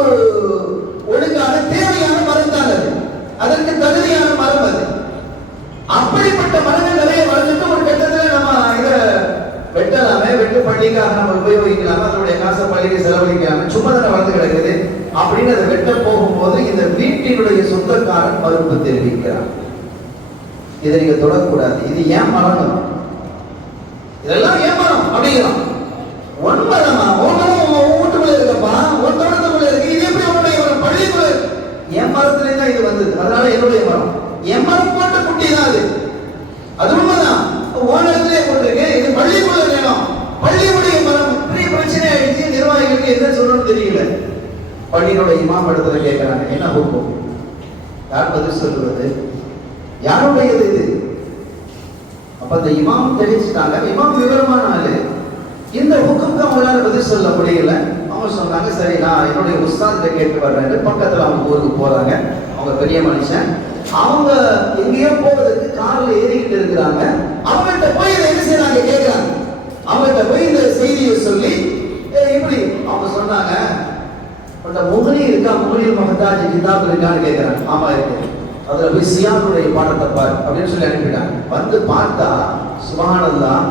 ஒழுங்கான தேவையான மரம் தான் அது. அதற்கு தகுதியான மரம் அது. அப்படிப்பட்ட மரங்கள் நிறைய வளர்ந்துட்டு ஒரு கட்டத்தில் நம்ம இதை வெட்டலாமே, வெட்டு பள்ளிக்காக நம்ம உபயோகிக்கலாமே, அதனுடைய காசை பள்ளிக்கு செலவழிக்கலாமே, சும்மா தானே வளர்ந்து கிடக்குது அப்படின்னு அதை வெட்ட போகும்போது இந்த வீட்டினுடைய சொந்தக்காரன் மறுப்பு தெரிவிக்கிறார். இதை நீங்க தொடக்கூடாது, இது ஏன் மரம், இதெல்லாம் ஏன் மரம் அப்படிங்கிறான். ஒன்பதமா வீட்டுக்குள்ள இருக்கப்பா, உன் தோட்டத்துக்குள்ள இருக்கு, இது எப்படி உன்னுடைய மரம்? பள்ளிக்குள்ள என் மரத்திலே தான் இது வந்தது, அதனால என்னுடைய மரம். என் மரம் போட்ட குட்டி தான் அது. அது உண்மைதான், ஓனத்திலே போட்டிருக்கு. இது பள்ளிக்குள்ள வேணும், பள்ளியுடைய மரம். பெரிய பிரச்சனை ஆயிடுச்சு. நிர்வாகிகளுக்கு என்ன சொல்லணும்னு தெரியல. பள்ளியினுடைய இமாம் இடத்துல கேட்கிறாங்க, என்ன ஹுக்கும்? யார் பதில் சொல்றது? யாருடையது இது? அப்ப அந்த இமாம் தெரிவிச்சுட்டாங்க. இமாம் விவரமான ஆளு. இந்த ஹுக்குக்கு அவங்களால பதில் சொல்ல முடியல. அவங்க சொன்னாங்க, சரி நான் என்னுடைய உஸ்தாத்கிட்ட கேட்டு வர்றேன். பக்கத்துல அவங்க ஊருக்கு போறாங்க. அவங்க பெரிய மனுஷன். அவங்க எங்கேயோ போறதுக்கு கார்ல ஏறிக்கிட்டு இருக்கிறாங்க. அவங்கள்ட்ட போய் என்ன செய்யறாங்க கேட்கிறாங்க. அவங்கள்ட்ட போய் இந்த செய்தியை சொல்லி இப்படி அவங்க சொன்னாங்க, அந்த முகனி இருக்கா, முகனில் மகதாஜி கிதாப் இருக்கான்னு கேட்கிறாங்க. ஆமா இருக்கு. அதுல போய் சியானுடைய பாடத்தை பாரு அப்படின்னு சொல்லி அனுப்பிட்டாங்க. வந்து பார்த்தா சுப்ஹானல்லாஹ்,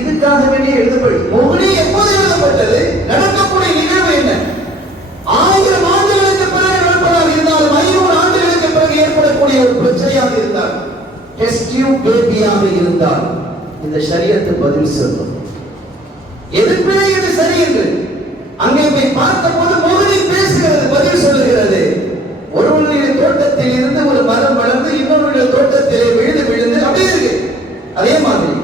இதுக்காக வேண்டிய எழுதப்படி முகனி எப்போது எழுதப்பட்டது, நடக்கக்கூடிய நிகழ்வு என்ன, 1000 ஆண்டுகளுக்கு பிறகு நடப்பதாக இருந்தாலும் 500 ஆண்டுகளுக்கு பிறகு ஏற்படக்கூடிய ஒரு பிரச்சனையாக இருந்தால், டெஸ்ட் டியூப் பேபியாக இருந்தால் இந்த ஷரியத்து பதில் சொல்லும். எதிர்ப்பிலே இது சரி என்று அங்கே போய் பார்த்த போது முகனி பேசுகிறது, பதில் சொல்லுகிறது. ஒருவனுடைய தோட்டத்தில் இருந்து ஒரு மரம் வளர்ந்து இன்னொருடைய தோட்டத்திலே விழுந்து அப்படியே இருக்கு. அதே மாதிரி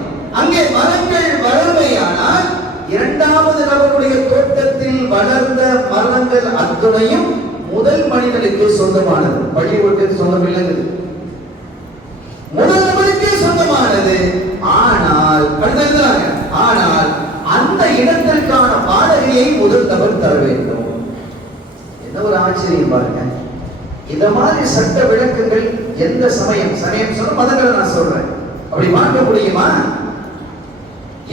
அங்கே மரங்கள் வளர்மையானால் இரண்டாவது நபருடைய தோட்டத்தில் வளர்ந்த மரங்கள் அத்துணையும் முதல் மனிதனுக்கு சொந்தமானது. பள்ளி வீட்டுக்கு சொந்தம் இல்லைங்குது, முதல் நபருக்கே சொந்தமானது. ஆனால் ஆனால் அந்த இடத்திற்கான வாடகையை முதல் நபர் தர வேண்டும். என்ன ஒரு ஆச்சரியம் பாருங்க. இந்த மாதிரி சட்ட விளக்கங்கள் எந்த சமயம் சொன்ன மதங்களை நான் சொல்றேன், அப்படி மாற்ற முடியுமா?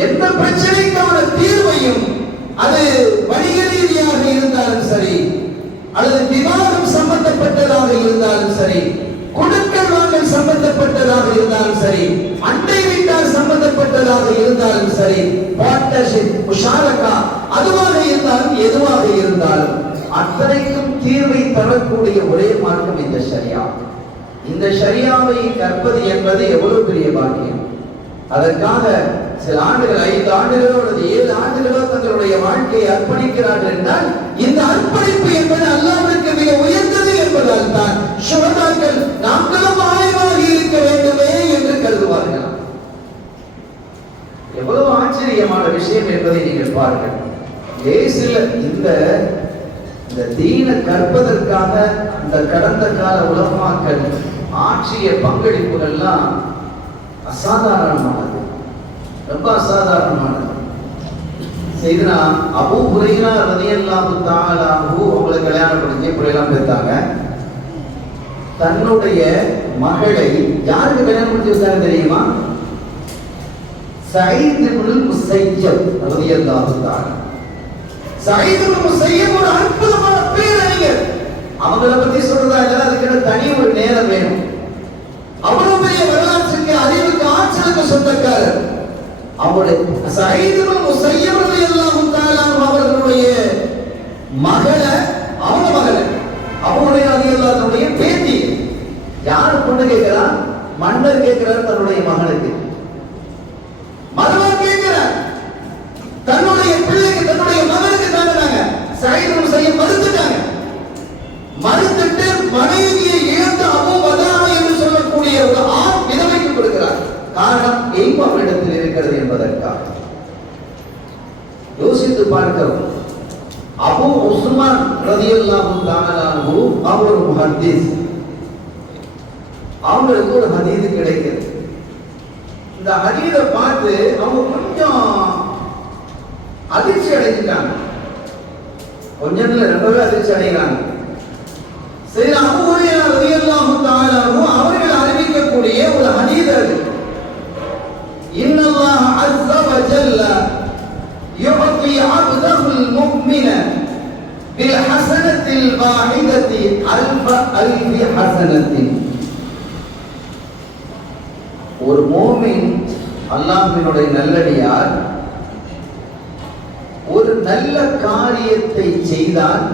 எந்த பிரச்சனைக்கான தீர்வையும் அது வணிக ரீதியாக இருந்தாலும் சரி, அல்லது விவாதம் சம்பந்தப்பட்டதாக இருந்தாலும் சரி, கொடுக்கல் வாங்கல் சம்பந்தப்பட்டதாக இருந்தாலும் சரி, அண்டை வீட்டார் சம்பந்தப்பட்டதாக இருந்தாலும் சரி, பார்ட்னர்ஷிப் முஷாரகா அதுவாக இருந்தாலும் எதுவாக இருந்தாலும் அத்தனைக்கும் தீர்வை தரக்கூடிய ஒரே மார்க்கம் இந்த ஷரியா. இந்த ஷரியாவை கற்பது என்பது எவ்வளவு பெரிய பாக்கியம். அதற்காக சில ஆண்டுகள், 5 ஆண்டுகளோ அல்லது 7 ஆண்டுகளோ தங்களுடைய வாழ்க்கையை அர்ப்பணிக்கிறார்கள் என்றால் இந்த அர்ப்பணிப்பு என்பது அல்லாஹ்விற்கு மிக உயர்ந்தது என்பதால் தான் ஷுஹதாக்கள் நாங்களும் ஆய்வாகி இருக்க வேண்டுமே என்று கருதுவார்கள். எவ்வளவு ஆச்சரியமான விஷயம் என்பதை நீங்கள் பாருங்கள். இந்த தீனை கற்பதற்காக இந்த கடந்த கால உலமாக்கள் ஆற்றிய பங்களிப்புகள்லாம் அசாதாரணமானது, ரொம்ப அசாதாரணமானது. செய்தனா அபூ ஹுரைரா ரலியல்லாஹு தஆலா அன்ஹு அவங்களை கல்யாணம் பண்ணி இப்படியெல்லாம் பேத்தாங்க. தன்னுடைய மகளை யாருக்கு கல்யாணம் பண்ணி வச்சாங்க தெரியுமா? சயீத் இப்னுல் முஸையப் ரலியல்லாஹு தஆலா. சயீத் இப்னுல் முஸையப் ஒரு அற்புதமான பேரறிஞர். அவங்கள பத்தி சொல்றதா இருந்தா அதுக்கு தனி ஒரு நேரம் வேணும். அவ்வளவு பெரிய வரலாற்றுக்கு, அறிவுக்கு, ஆற்றலுக்கு சொந்தக்காரர். அவருடைய சயீத் இப்னுல் முஸையப் ரலியல்லாஹு தஆலா அவர்களுடைய மகளை, அவங்க மகளை அவருடைய ரலியல்லாஹுடைய பேத்தி. யாரு பொண்ணு கேட்கிறா? மன்னர் கேட்கிறார் தன்னுடைய மகனுக்கு. மருமகன் கேட்கிறார் தன்னுடைய பிள்ளைக்கு, தன்னுடைய மகனுக்கு தாங்க. சயீத் இப்னுல் முஸையப் மறுத்துட்டாங்க. மறுத்துட்டு மனைவியை இழந்த அபூ பதா என்று சொல்லக்கூடிய ஒரு விதவைக்கு கொடுக்கிறார். காரணம் எய்ம் அவரிடத்தில் இருக்கிறது என்பதற்காக. யோசித்து பார்க்கிறோம். அபூ உஸ்மான் ரலியல்லாஹு தஆலா அன்ஹு அவர் ஒரு முஹத்திஸ். அவங்களுக்கு ஒரு ஹதீஸ் கிடைக்குது. இந்த ஹதீஸை பார்த்து அவங்க கொஞ்சம் அதிர்ச்சி அடைஞ்சிட்டாங்க. கொஞ்சம் இல்ல, ரொம்பவே அதிர்ச்சி அடைகிறாங்க. சரி, அபூ ஹுரைரா ரலியல்லாஹு தஆலா அன்ஹு அவர்கள் அறிவிக்கக்கூடிய ஒரு ஹதீஸ் அது. இன்னல்லாஹ அஸ்ஸ வ ஜல்ல யுஅதி அப்தஹுல் முஃமின பில் ஹஸனத்தில் வாஹிதத்தி அல்ஃபி ஹஸனத்தின். ஒரு மோமின் அல்லாஹ்வினுடைய நல்லடியார் ஒரு நல்ல காரியத்தை செய்தால்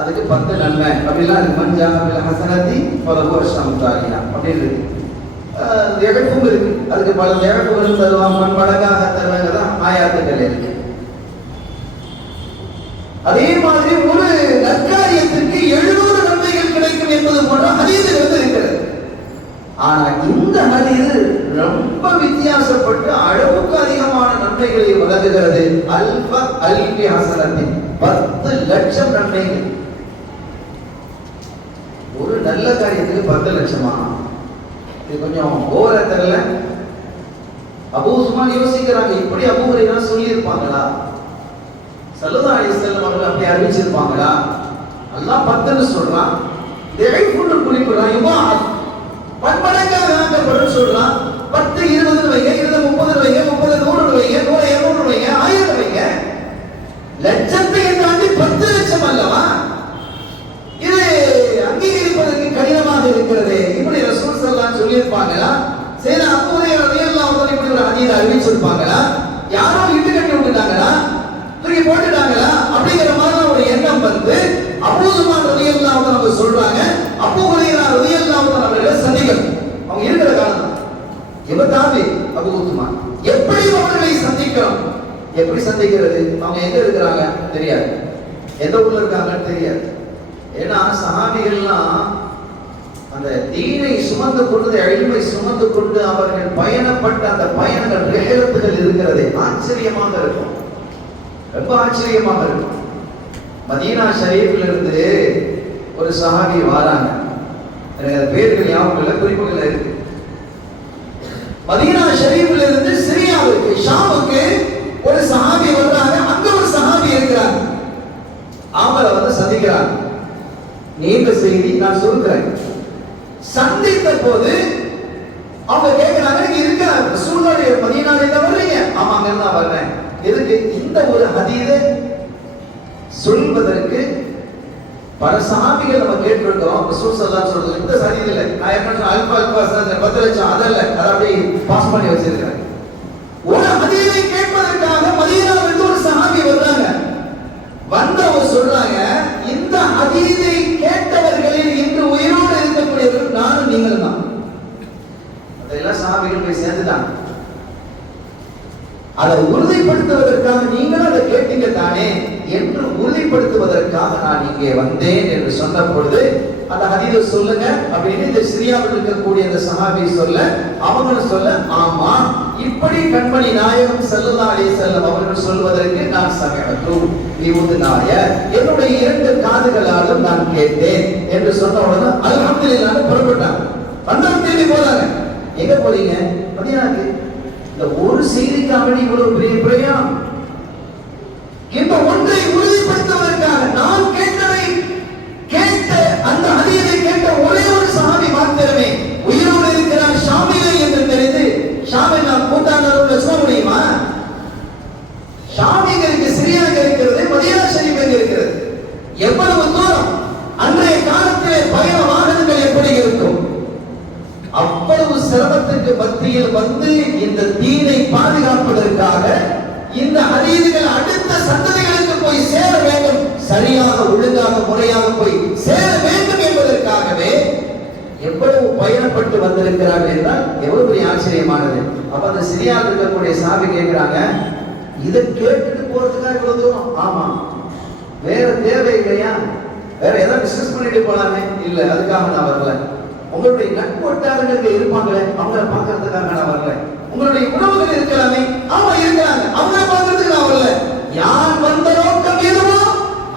அதுக்கு 10 நன்மை. அப்படிலாம் இருக்கு. மஞ்சா பில் ஹஸனத்தி ஃபலஹு அஷ்ரு அம்சாலிஹா அப்படின்னு இருக்கு. இழப்பும் இருக்கு. அதுக்கு பல இழப்புகளும் தருவாங்க, மடங்காக தருவாங்க ஆயாத்துக்கள் இருக்கு. அதே மாதிரி ஒரு நற்காரியத்திற்கு 700 நன்மைகள் கிடைக்கும் என்பது போன்ற ஹதீஸில் இருக்கிறது. ஆனா இந்த ஹதீஸ் ரொம்ப வித்தியாசப்பட்டு அளவுக்கு அதிகமான நன்மைகளை வழங்குகிறது. அல்ஃபி ஹஸனத்தின் 10 லட்சம் நன்மைகள். ஒரு நல்ல காரியத்துக்கு 10 லட்சமா? இது கொஞ்சம் ஓவரா தெரியல. அபூ உஸ்மான் யோசிக்கிறாங்க, இப்படி அபூ ஹுரைரா சொல்லி இருப்பாங்களா? ஸல்லல்லாஹு அலைஹி வஸல்லம் அவர்கள் அப்படி அறிவிச்சிருப்பாங்களா? அல்லாஹ் 10ன்னு சொல்றான், தேய்ஃபுன்னு குறிப்பிடுறான், யுபாத் பன்மடங்காக ஆக்கப்படும் சொல்றான். 10 20 வைங்க, 20 30 வைங்க, 30 100 வைங்க, 100 200 வைங்க, 1000 வைங்க. லட்சத்தை தாண்டி 10 லட்சம் அல்லவா? இது அங்கீகரிப்பதற்கு கடினமாக இருக்கிறது. இப்படி ரசூல் ஸல்லல்லாஹு சொல்லி இருப்பாங்களா? சரி, அபூ ஹுரைரா ரலியல்லாஹு அன்ஹு இப்படி ஒரு ஹதீஸ் அறிவிச்சிருப்பாங்களா? யாரோ இட்டு கட்டி விட்டுட்டாங்களா, தூக்கி போட்டுட்டாங்களா அப்படிங்கிற மாதிரி ஒரு எண்ணம் வந்து அபூ உஸ்மான் ரலியல்லாஹு அன்ஹு சொல்றாங்க, அபூ ஹுரைரா ரலியல்லாஹு அன்ஹு அவர்களை சந்திக்கணும். அவங்க இருக்கிற காலம் இவர் தாவி அபூ உஸ்மான் எப்படி அவர்களை சந்திக்கிறோம்? எப்படி சந்திக்கிறது? அவங்க எங்க இருக்கிறாங்க தெரியாது, எந்த ஊர்ல இருக்காங்கன்னு தெரியாது. ஏன்னா சஹாபிகள்லாம் அந்த தீனை சுமந்து கொண்டு, இல்மை சுமந்து கொண்டு அவர்கள் பயணப்பட்ட அந்த பயணங்கள் ரிஹலத்துகள் இருக்கிறது, ஆச்சரியமாக இருக்கும், ரொம்ப ஆச்சரியமாக இருக்கும். மதீனா ஷரீஃப்ல இருந்து ஒரு சஹாபி வராங்க. எனக்கு பேர்கள் ஞாபகம் இல்லை, குறிப்புகள் இருக்கு. மதீனா ஷரீஃப்ல இருந்து சிரியாவுக்கு, ஷாமுக்கு ஒரு சஹாபி வர்றாங்க. அங்க ஒரு சஹாபி இருக்கிறாங்க. அவங்கள வந்து சந்திக்கிறாங்க. நீண்ட செய்தி நான் சொல்றேன். சந்தித்த போது அவங்க கேட்கிறாங்க, நீங்க இருக்கிற சூழ்நிலை மதீனால இருந்து வர்றீங்க? ஆமாங்க, நான் வர்றேன். எதுக்கு? இந்த ஒரு ஹதீஸை சொல்வதற்கு பல சஹாபிகள் நம்ம கேட்டிருக்கிறோம். ரசூல் ஸல்லல்லாஹு அலைஹி வஸல்லம் இந்த ஹதீஸ் இல்லை, நான் என்ன அல்ஃபா 10 லட்சம் அதல்ல, அதை அப்படியே பாஸ் பண்ணி வச்சிருக்கிறேன். ஒரு ஹதீஸை கேட்பதற்காக மதீனாவிலிருந்து ஒரு சஹாபி வர்றாங்க. வந்தவர் சொல்றாங்க, இந்த ஹதீஸை கேட்டவர்களில் இன்று உயிரோடு இருக்கக்கூடியவர்கள் நானும் நீங்கள் தான். அதெல்லாம் சஹாபிகள் போய் சேர்ந்துட்டாங்க. அதை உறுதிப்படுத்துவதற்காக நீங்களும் அதை கேட்டீங்க தானே என்று உறுதிப்படுத்துவதற்காக நான் இங்கே வந்தேன் என்று சொன்ன பொழுது அந்த ஹதீஸை சொல்லுங்க அப்படின்னு இந்த சிரியாவில் இருக்கக்கூடிய அந்த சஹாபி சொல்ல, அவங்களும் சொல்ல, ஆமா இப்படி கண்மணி நாயகம் ஸல்லல்லாஹு அலைஹி வஸல்லம் அவர்கள் சொல்வதற்கு நான் சமயத்து நிவுதுனாய என்னுடைய 2 காதுகளாலும் நான் கேட்டேன் என்று சொன்ன உடனே அல்ஹம்துலில்லாஹ் புறப்பட்டாங்க. வந்தவங்க திரும்பி போறாங்க. எங்க போறீங்க? மதீனாக்கு. இந்த ஒரு செய்திக்காக இவ்வளவு பெரிய பிரயாணம். இந்த ஒன்றை உறுதிப்படுத்துவதற்காக நான் கேட்டதை கேட்ட அந்த ஹதீஸை கேட்ட ஒரே ஒரு சஹாபி மாத்திரமே உயிரோடு இருக்கிறார் ஷாமிலே என்று தெரிந்து, ஷாமில் நான் கூட்டாளரோட சொல்ல முடியுமா? ஷாம் எங்க இருக்கு? சிரியாங்க இருக்கிறது, மதீனா ஷரீஃப் எங்க இருக்கிறது? எவ்வளவு தூரம்? அன்றைய காலத்திலே பயண வாகனங்கள் எப்படி இருக்கும்? அவ்வளவு சிரமத்துக்கு மத்தியில் வந்து இந்த தீனை பாதுகாப்பதற்காக இந்த ஹதீஸ்கள் அடுத்த சந்ததிகளுக்கு போய் சேர வேண்டும், சரியாக ஒழுங்காக முறையாக போய் சேர வேண்டும் என்பதற்காகவே எவ்வளவு பயணப்பட்டு வந்திருக்கிறார்கள் என்றால் எவ்வளவு பெரிய ஆச்சரியமானது. அப்ப அந்த சிரியாவில் இருக்கக்கூடிய சாபி கேட்கிறாங்க, இதை கேட்டுட்டு போறதுக்காக இவ்வளவு தூரம்? ஆமா, வேற தேவை இல்லையா? வேற ஏதாவது பிசினஸ் பண்ணிட்டு போலாமே? இல்ல, அதுக்காக நான் வரல. உங்களுடைய நட்பு வட்டாரங்கள் இருப்பாங்களே, அவங்கள பார்க்கறதுக்காக நான் வரல. உங்களுடைய உறவுகள் இருக்கலாமே, ஆமா இருக்கிறாங்க, அவங்கள பார்க்கறதுக்கு நான் வரல. யார் வந்த நோக்கம் எதுவோ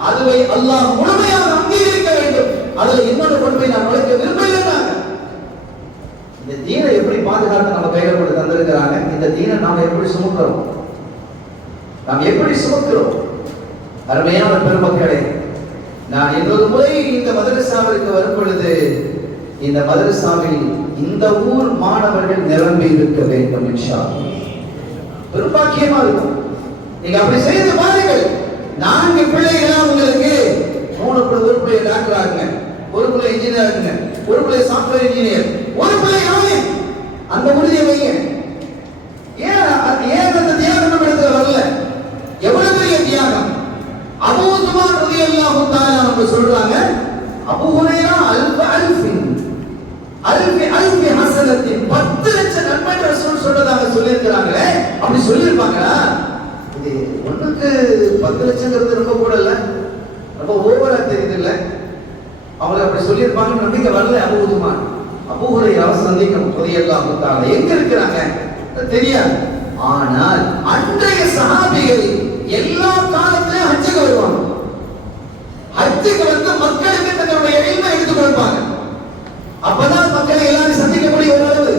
அதுவை அல்லாஹ் முழுமையாக அங்கீகரிக்க வேண்டும். அதுல என்னோட கொண்டு நான் நுழைக்க விரும்பலைன்னாங்க. இந்த தீனை எப்படி பாதுகாத்து நம்ம கையில கொண்டு தந்திருக்கிறாங்க. இந்த தீனை நாம எப்படி சுமக்கிறோம், நாம் எப்படி சுமக்கிறோம்? அருமையான பெருமக்களே, நான் இன்னொரு முறை இந்த மதரசாவிற்கு வரும் பொழுது இந்த மதரசாவில் இந்த ஊர் மாணவர்கள் நிரம்பி இருக்க வேண்டும். இன்ஷா அல்லாஹ் பெரும்பாக்கியமா இருக்கும். நீங்க அப்படி செய்து பாருங்கள். 4 பிள்ளைகளா உங்களுக்கு, 3 பிள்ளை, ஒரு பிள்ளை டாக்டர் ஆகுங்க, ஒரு பிள்ளை இன்ஜினியர் ஆகுங்க, ஒரு பிள்ளை சாஃப்ட்வேர் இன்ஜினியர், ஒரு பிள்ளை ஆகுங்க. அந்த உறுதியை வைங்க. ஏன் அந்த தியாகம் நம்ம இடத்துல வரல? எவ்வளவு பெரிய தியாகம்! அபூ உஸ்மான் ரலியல்லாஹு தஆலா அவங்க சொல்றாங்க, அபூ ஹுரைரா அல்ஃபி ஹஸனத்தின் 10 லட்சம் நன்மைகள் ரசூல் சொல்றதாக சொல்லியிருக்கிறாங்களே. அப்படி சொல்லியிருப்பாங்களா? இது ஒண்ணுக்கு 10 லட்சங்கிறது ரொம்ப கூட இல்ல, ரொம்ப ஓவரா தெரியுது இல்ல? அவங்க அப்படி சொல்லியிருப்பாங்க, நம்பிக்கை வரல. அபூ உஸ்மான் அபூ ஹுரைராவை சந்திக்கணும் ரலியல்லாஹு தஆலா. எங்க இருக்கிறாங்க தெரியாது. ஆனால் அன்றைய சஹாபிகள் எல்லா காலத்திலும் ஹஜ்ஜுக்கு வருவாங்க. ஹஜ்ஜுக்கு வந்து மக்களுக்கு தங்களுடைய இல்மை எடுத்து கொடுப்பாங்க. அப்பதான் மக்களை எல்லாரும் சந்திக்கக்கூடிய ஒரு அளவு.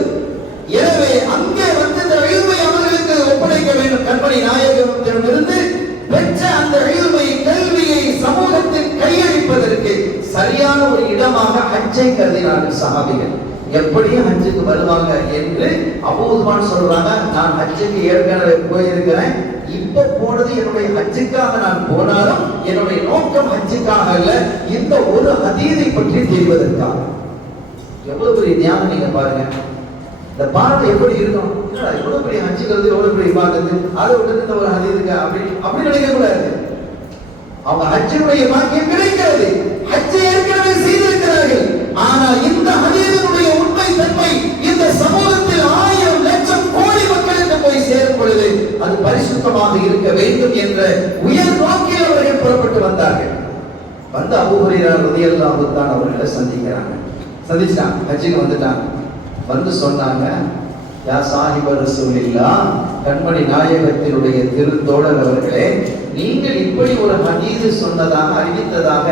எனவே அங்கே வந்து இந்த இல்மை அவர்களுக்கு ஒப்படைக்க வேண்டும். கண்மணி நாயகத்திடமிருந்து பெற்ற அந்த இல்மை, கல்வியை சமூகத்தில் கையளிப்பதற்கு சரியான ஒரு இடமாக ஹஜ்ஜை கருதினார்கள் சஹாபிகள். எப்படி ஹஜ்ஜுக்கு வருவாங்க என்று அபூ உஸ்மான் சொல்றாங்க, நான் ஹஜ்ஜுக்கு ஏற்கனவே போயிருக்கிறேன். இப்ப போனது என்னுடைய ஹஜ்ஜுக்காக நான் போனாலும் என்னுடைய நோக்கம் ஹஜ்ஜுக்காக அல்ல, இந்த ஒரு ஹதீஸை பற்றி தெரிவதற்காக. எவ்வளவு பெரிய தியானம் நீங்க பாருங்க. இந்த பாடத்தை எப்படி இருக்கும், எவ்வளவு பெரிய ஹஜ்ஜுக்கு எவ்வளவு பெரிய பாடத்து, அதை விட்டு ஒரு ஹதீஸுக்கு அப்படி நினைக்க கூடாது. அவங்க ஹஜ்ஜுடைய பாக்கியம் கிடைக்கிறது, ஹஜ்ஜை ஏற்கனவே செய்திருக்கிறார்கள். ஆனால் இந்த ஹதீஸினுடைய உண்மை தன்மை இந்த சமூகத்தில் 1000 லட்சம் கோடி மக்களுக்கு போய் சேரும் பொழுது அது பரிசுத்தமாக இருக்க வேண்டும் என்ற உயர் நோக்கில் அவர்கள் புறப்பட்டு வந்தார்கள். வந்து அபூ ஹுரைரா ரலியல்லாஹு தஆலா அவர்களை சந்திக்கிறாங்க. சந்திச்சாங்க, ஹஜ்ஜுக்கு வந்துட்டாங்க. வந்து சொன்னாங்க, யா சாஹிப ரசூலில்லாஹ், கண்மணி நாயகத்தினுடைய திருத்தோழர் அவர்களே, நீங்கள் இப்படி ஒரு ஹதீஸ் சொன்னதாக அறிவித்ததாக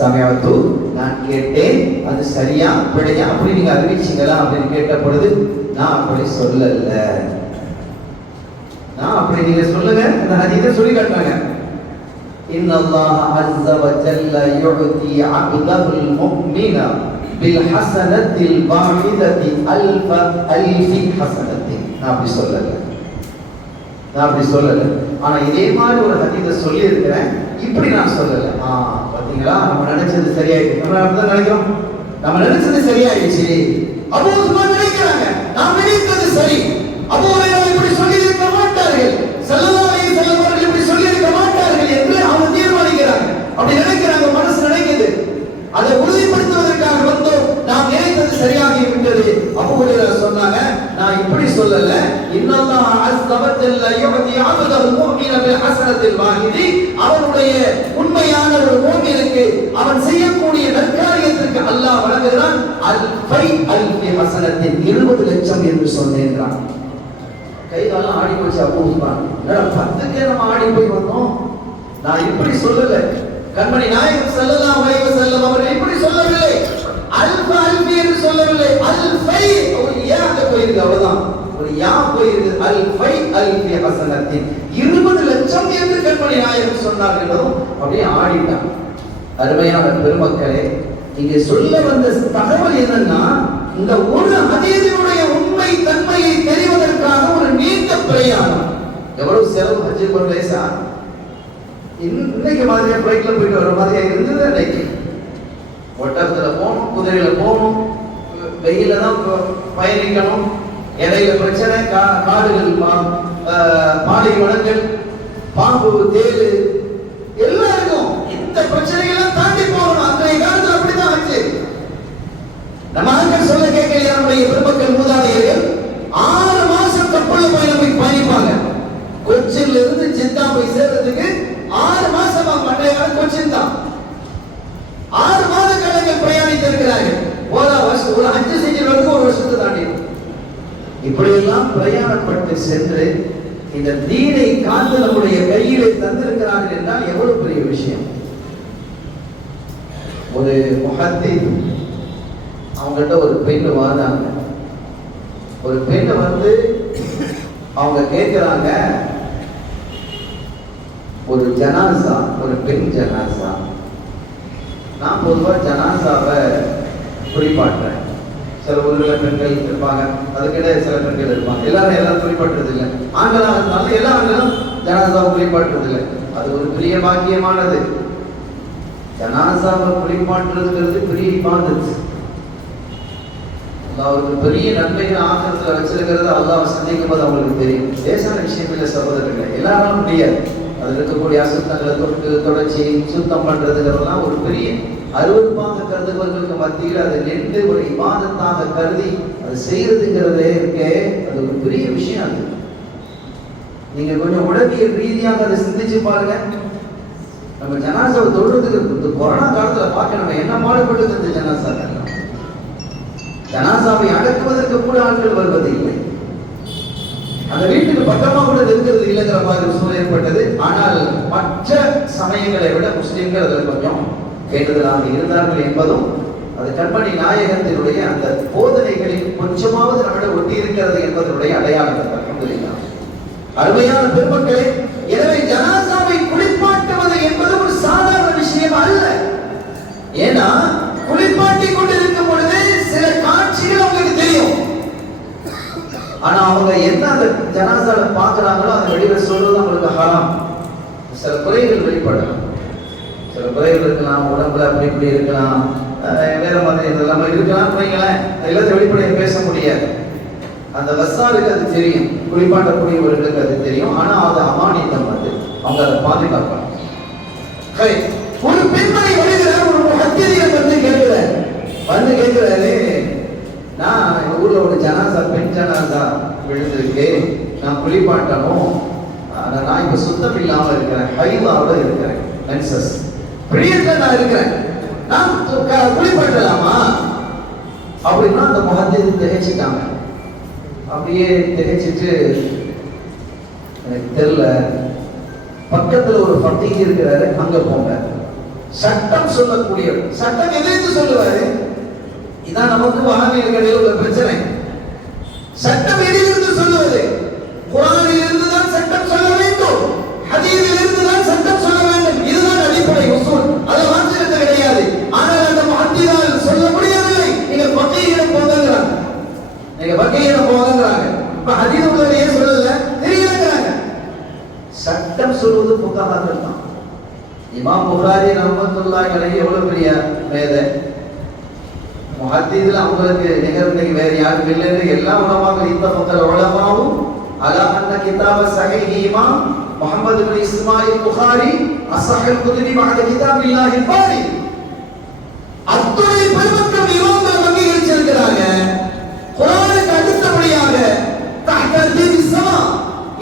சமயத்து நான் கேட்டேன். அது சரியா பிழையா அப்படி நீங்க அறிவிச்சீங்களா அப்படின்னு கேட்ட பொழுது, நான் அப்படி சொல்லல. நான் அப்படி நீங்க சொல்லுங்க. அந்த ஹதீஸை சொல்லி காட்டுறாங்க. இன்னல்லாஹ அஸ்ஸ வ ஜல்ல யுஅதி அப்தஹுல் முஃமின பில் ஹஸனத்தில் வாஹிதத்தி அல்ஃபி ஹஸனத்தி. நான் அப்படி சொல்லல. ஆனா இதே மாதிரி ஒரு ஹதீஸை சொல்லி இருக்கிறேன், இப்படி நான் சொல்லல. பாத்தீங்களா, நம்ம நினைச்சது சரியாயிடுச்சு. நம்ம அப்படிதான் நினைக்கிறோம், நம்ம நினைச்சது சரியாயிடுச்சு. அபூ உஸ்மான் நினைக்கிறாங்க, நாம் நினைத்தது சரி. அபூ ஹுரைரா இப்படி சொல்லி இருக்க மாட்டார்கள், ஸல்லல்லாஹு அலைஹி வஸல்லம் அவர்கள் இப்படி சொல்லி இருக்க மாட்டார்கள் என்று அவங்க தீர்மானிக்கிறாங்க. அப்படி நினைக்கிறாங்க, மனசு நினைக்குது. அதை உறுதிப்படுத்துவதற்காக வந்தோம், நாம் நினைத்தது சரியாகி விட்டது. அபூ ஹுரைரா சொன்னாங்க, நான் இப்படி சொல்லல. இன்னல்லாஹ அஸ்ஸ வ ஜல்ல யுஅதி அப்தஹுல் முஃமின பில் ஹஸனத்தில் வாஹிதி. அவனுடைய உண்மையான ஒரு முஃமினுக்கு அவன் செய்யக்கூடிய நற்காரியத்திற்கு அல்லாஹ் வழங்குகிறான் அல்ஃபி ஹஸனத்தின் 20 லட்சம் என்று சொன்னேன்றான். கைகாலம் ஆடி போச்சு. அபூ உஸ்மான், 10க்கே நம்ம ஆடி போய் வந்தோம். நான் இப்படி சொல்லல. கண்மணி நாயகம் ஸல்லல்லாஹு அலைஹி வஸல்லம் அவர்கள் இப்படி சொல்லவில்லை. அல்ஃபி என்று சொல்லவில்லை. அல்ஃபை ஒரு யா போயிருக்கு, அவ்வளவுதான். ஒரு யா போயிருக்கு. அல்ஃபி ஹஸனத்தின் 20 லட்சம் என்று கண்மணி நாயகம் சொன்னார்கள். அப்படியே ஆடிட்டான். அருமையான பெருமக்களே, இங்கே சொல்ல வந்த தகவல் என்னன்னா, இந்த ஒரு ஹதீஸினுடைய உண்மை தன்மையை தெரிவதற்காக ஒரு நீண்ட பிரயாணம். எவ்வளவு செலவு ஹஜ் பண்ணலேசா? இன்னைக்கு மாதிரியா ஃப்ளைட்ல போயிட்டு வர மாதிரியா இருந்தது. அன்னைக்கு ஒட்டகத்துல போகணும், குதிரையில போகணும், வெயில தான் பயணிக்கணும், இடையில பிரச்சனை, காடுகள், பாலைவனங்கள், பாம்பு, தேளு எல்லாம் இருக்கும். இந்த பிரச்சனைகள்லாம் தாண்டி போகணும். அன்றைய காலத்தில் அப்படிதான் ஆச்சு. நம்ம ஆட்கள் சொல்ல கேட்கலையா? நம்முடைய பெருமக்கள் மூதாதையர்கள் 6 மாசம் கப்பல்ல பயணிப்பாங்க. கொச்சின்ல இருந்து ஜித்தா போய் சேர்றதுக்கு 6 மாசம் ஆகும். அன்றைய காலம் கொச்சின் தான். 6 மாத காலங்கள் பிரயாணித்திருக்கிறார்கள். ஒரு ஹஜ் இப்படியெல்லாம் பிரயாணப்பட்டு சென்று இந்த தீனை காத்து நம்முடைய கையிலே தந்திருக்கிறார்கள் என்றால் எவ்வளவு பெரிய விஷயம். ஒரு முஹத்திஸ் அவங்கள்ட்ட ஒரு பெண் வாதாங்க. ஒரு பெண் வந்து அவங்க கேட்கிறாங்க, ஒரு ஜனாசா, ஒரு பெண் ஜனாசா, நான் பொதுவாக ஜனாசாவை குளிப்பாட்டுறேன். சில ஊர்களில் பெண்கள் இருப்பாங்க, அதுக்கிடையே சில பெண்கள் இருப்பாங்க. எல்லாரும் குளிப்பாட்டுறது இல்லை. ஆண்களாக இருந்தாலும் எல்லா ஆண்களும் ஜனாசாவை குளிப்பாட்டுறது இல்லை. அது ஒரு பெரிய பாக்கியமானது. ஜனாசாவை குளிப்பாட்டுறதுங்கிறது பெரிய இபாதத். அவருக்கு பெரிய நன்மைகள் ஆக்கிரத்தில் வச்சிருக்கிறது அல்லாஹ் சந்திக்கும் போது அவங்களுக்கு தெரியும். லேசான விஷயம் இல்லை சகோதரர்கள், எல்லாரும் முடியாது. அதில் இருக்கக்கூடிய அசுத்தங்களை தொடர்ச்சி சுத்தம் பண்றதுங்கிறதெல்லாம் ஒரு பெரிய அருவருப்பாக கருதுபவர்களுக்கு மத்தியில் அதை நின்று ஒரு இபாதத்தாக கருதி அது செய்யறதுங்கிறதே இருக்கே, அது ஒரு பெரிய விஷயம். அது நீங்க கொஞ்சம் உளவியல் ரீதியாக அதை சிந்திச்சு பாருங்க. நம்ம ஜனாசாவை தொடுறதுக்கு கொரோனா காலத்துல பார்க்க நம்ம என்ன பாடுபட்டு இந்த ஜனாசாவை அடக்குவதற்கு கூட ஆட்கள் வருவது இல்லை. அந்த வீட்டுக்கு பக்கமா கூட இருக்கிறது இல்லைங்கிற மாதிரி சூழல் ஏற்பட்டது. ஆனால் மற்ற சமயங்களை விட முஸ்லிம்கள் அதில் கொஞ்சம் கேட்டதலாக இருந்தார்கள் என்பதும் அது கண்மணி நாயகத்தினுடைய அந்த போதனைகளில் கொஞ்சமாவது நம்மிட ஒட்டி இருக்கிறது என்பதனுடைய அடையாளம். அருமையான பெருமக்களே, எனவே ஜனாசாவை குளிப்பாட்டுவது என்பது ஒரு சாதாரண விஷயம் அல்ல. ஏன்னா குளிப்பாட்டி கொண்டிருக்கும் பொழுது சில காட்சிகள் அவங்களுக்கு தெரியும். ஆனா அவங்க என்ன அந்த ஜனாசாவை பார்க்கிறாங்களோ அதை வெளியில சொல்றது அவங்களுக்கு ஹராம். சில குறைகள் வெளிப்படலாம், சில குறைகள் இருக்கலாம், உடம்புல அப்படி இப்படி இருக்கலாம், வேற மாதிரி இதெல்லாம் இருக்கலாம். வைங்களேன், எல்லாத்தையும் வெளிப்படையாக பேச முடியாது. அந்த வசாருக்கு அது தெரியும், குளிப்பாட்டக்கூடியவர்களுக்கு அது தெரியும். ஆனா அது அமானியம், அது அவங்க அதை பாதுகாப்பாங்க. ஒரு பெண்மணி வருகிறார், ஒரு முஹத்திதியர் வந்து கேட்கிறாரு, நான் எங்க ஊர்ல ஒரு ஜனாசா, பெண் ஜனாசா விழுந்திருக்கு, நான் குளிப்பாட்டணும், நான் இப்ப சுத்தம் இல்லாம இருக்கிறேன், ஹைவாவோட இருக்கிறேன், மென்சஸ் பிரியத்துல நான் இருக்கிறேன், நான் குளிப்பாட்டலாமா அப்படின்னா அந்த முஹத்திஸ் திகைச்சிட்டாங்க. அப்படியே திகைச்சிட்டு, எனக்கு தெரியல, பக்கத்துல ஒரு ஃபகீஹ் இருக்கிறாரு, அங்க போங்க. சட்டம் சொல்லக்கூடிய சட்டம் எதிர்த்து சொல்லுவாரு. இதான் நமக்கு வஹாபியர்களில் உள்ள பிரச்சனை. சட்டம் எதிர்த்து சொல்லுவது, குர்ஆனில் இருந்து தான் சட்டம் சொல்ல வேண்டும், ஹதீஸில் இருந்து தான் சட்டம் சொல்ல வேண்டும். இதுதான் அடிப்படை உசூல். அதை மாற்றுறது கிடையாது. ஆனால் அந்த முஹத்திஸால் சொல்ல முடியவில்லை. நீங்க ஃபகீஹிடம் போங்கங்கறாங்க, நீங்க ஃபகீஹிடம் போங்கங்கறாங்க. இப்ப ஹதீஸ் உள்ளவரையே சொல்லல, தெரியலங்கறாங்க. சட்டம் சொல்வது ஃபுகஹாக்கள் தான். இமாம் புகாரி ரஹ்மத்துல்லாஹி அலைஹி எவ்வளவு பெரிய மேதை. முஹத்திஸ்ல அவங்களுக்கு நிகழ்நிலை வேற யாரும் இல்லைன்னு எல்லா உலமாக்கள் இத்தஃபக்கல் உலமாவும் அலா அன்ன கிதாப ஸஹீஹ் இமாம் முஹம்மது இப்னு இஸ்மாயில் புகாரி அஸ்ஸஹீஹ் குதுபி பஅத கிதாபில்லாஹில் பாரி. அத்துணை பெருமக்கள் இமாம்கள் வங்கியிருக்கிறாங்க. குர்ஆனுக்கு அடுத்தபடியாக தஹ்த திஸ்ஸமா,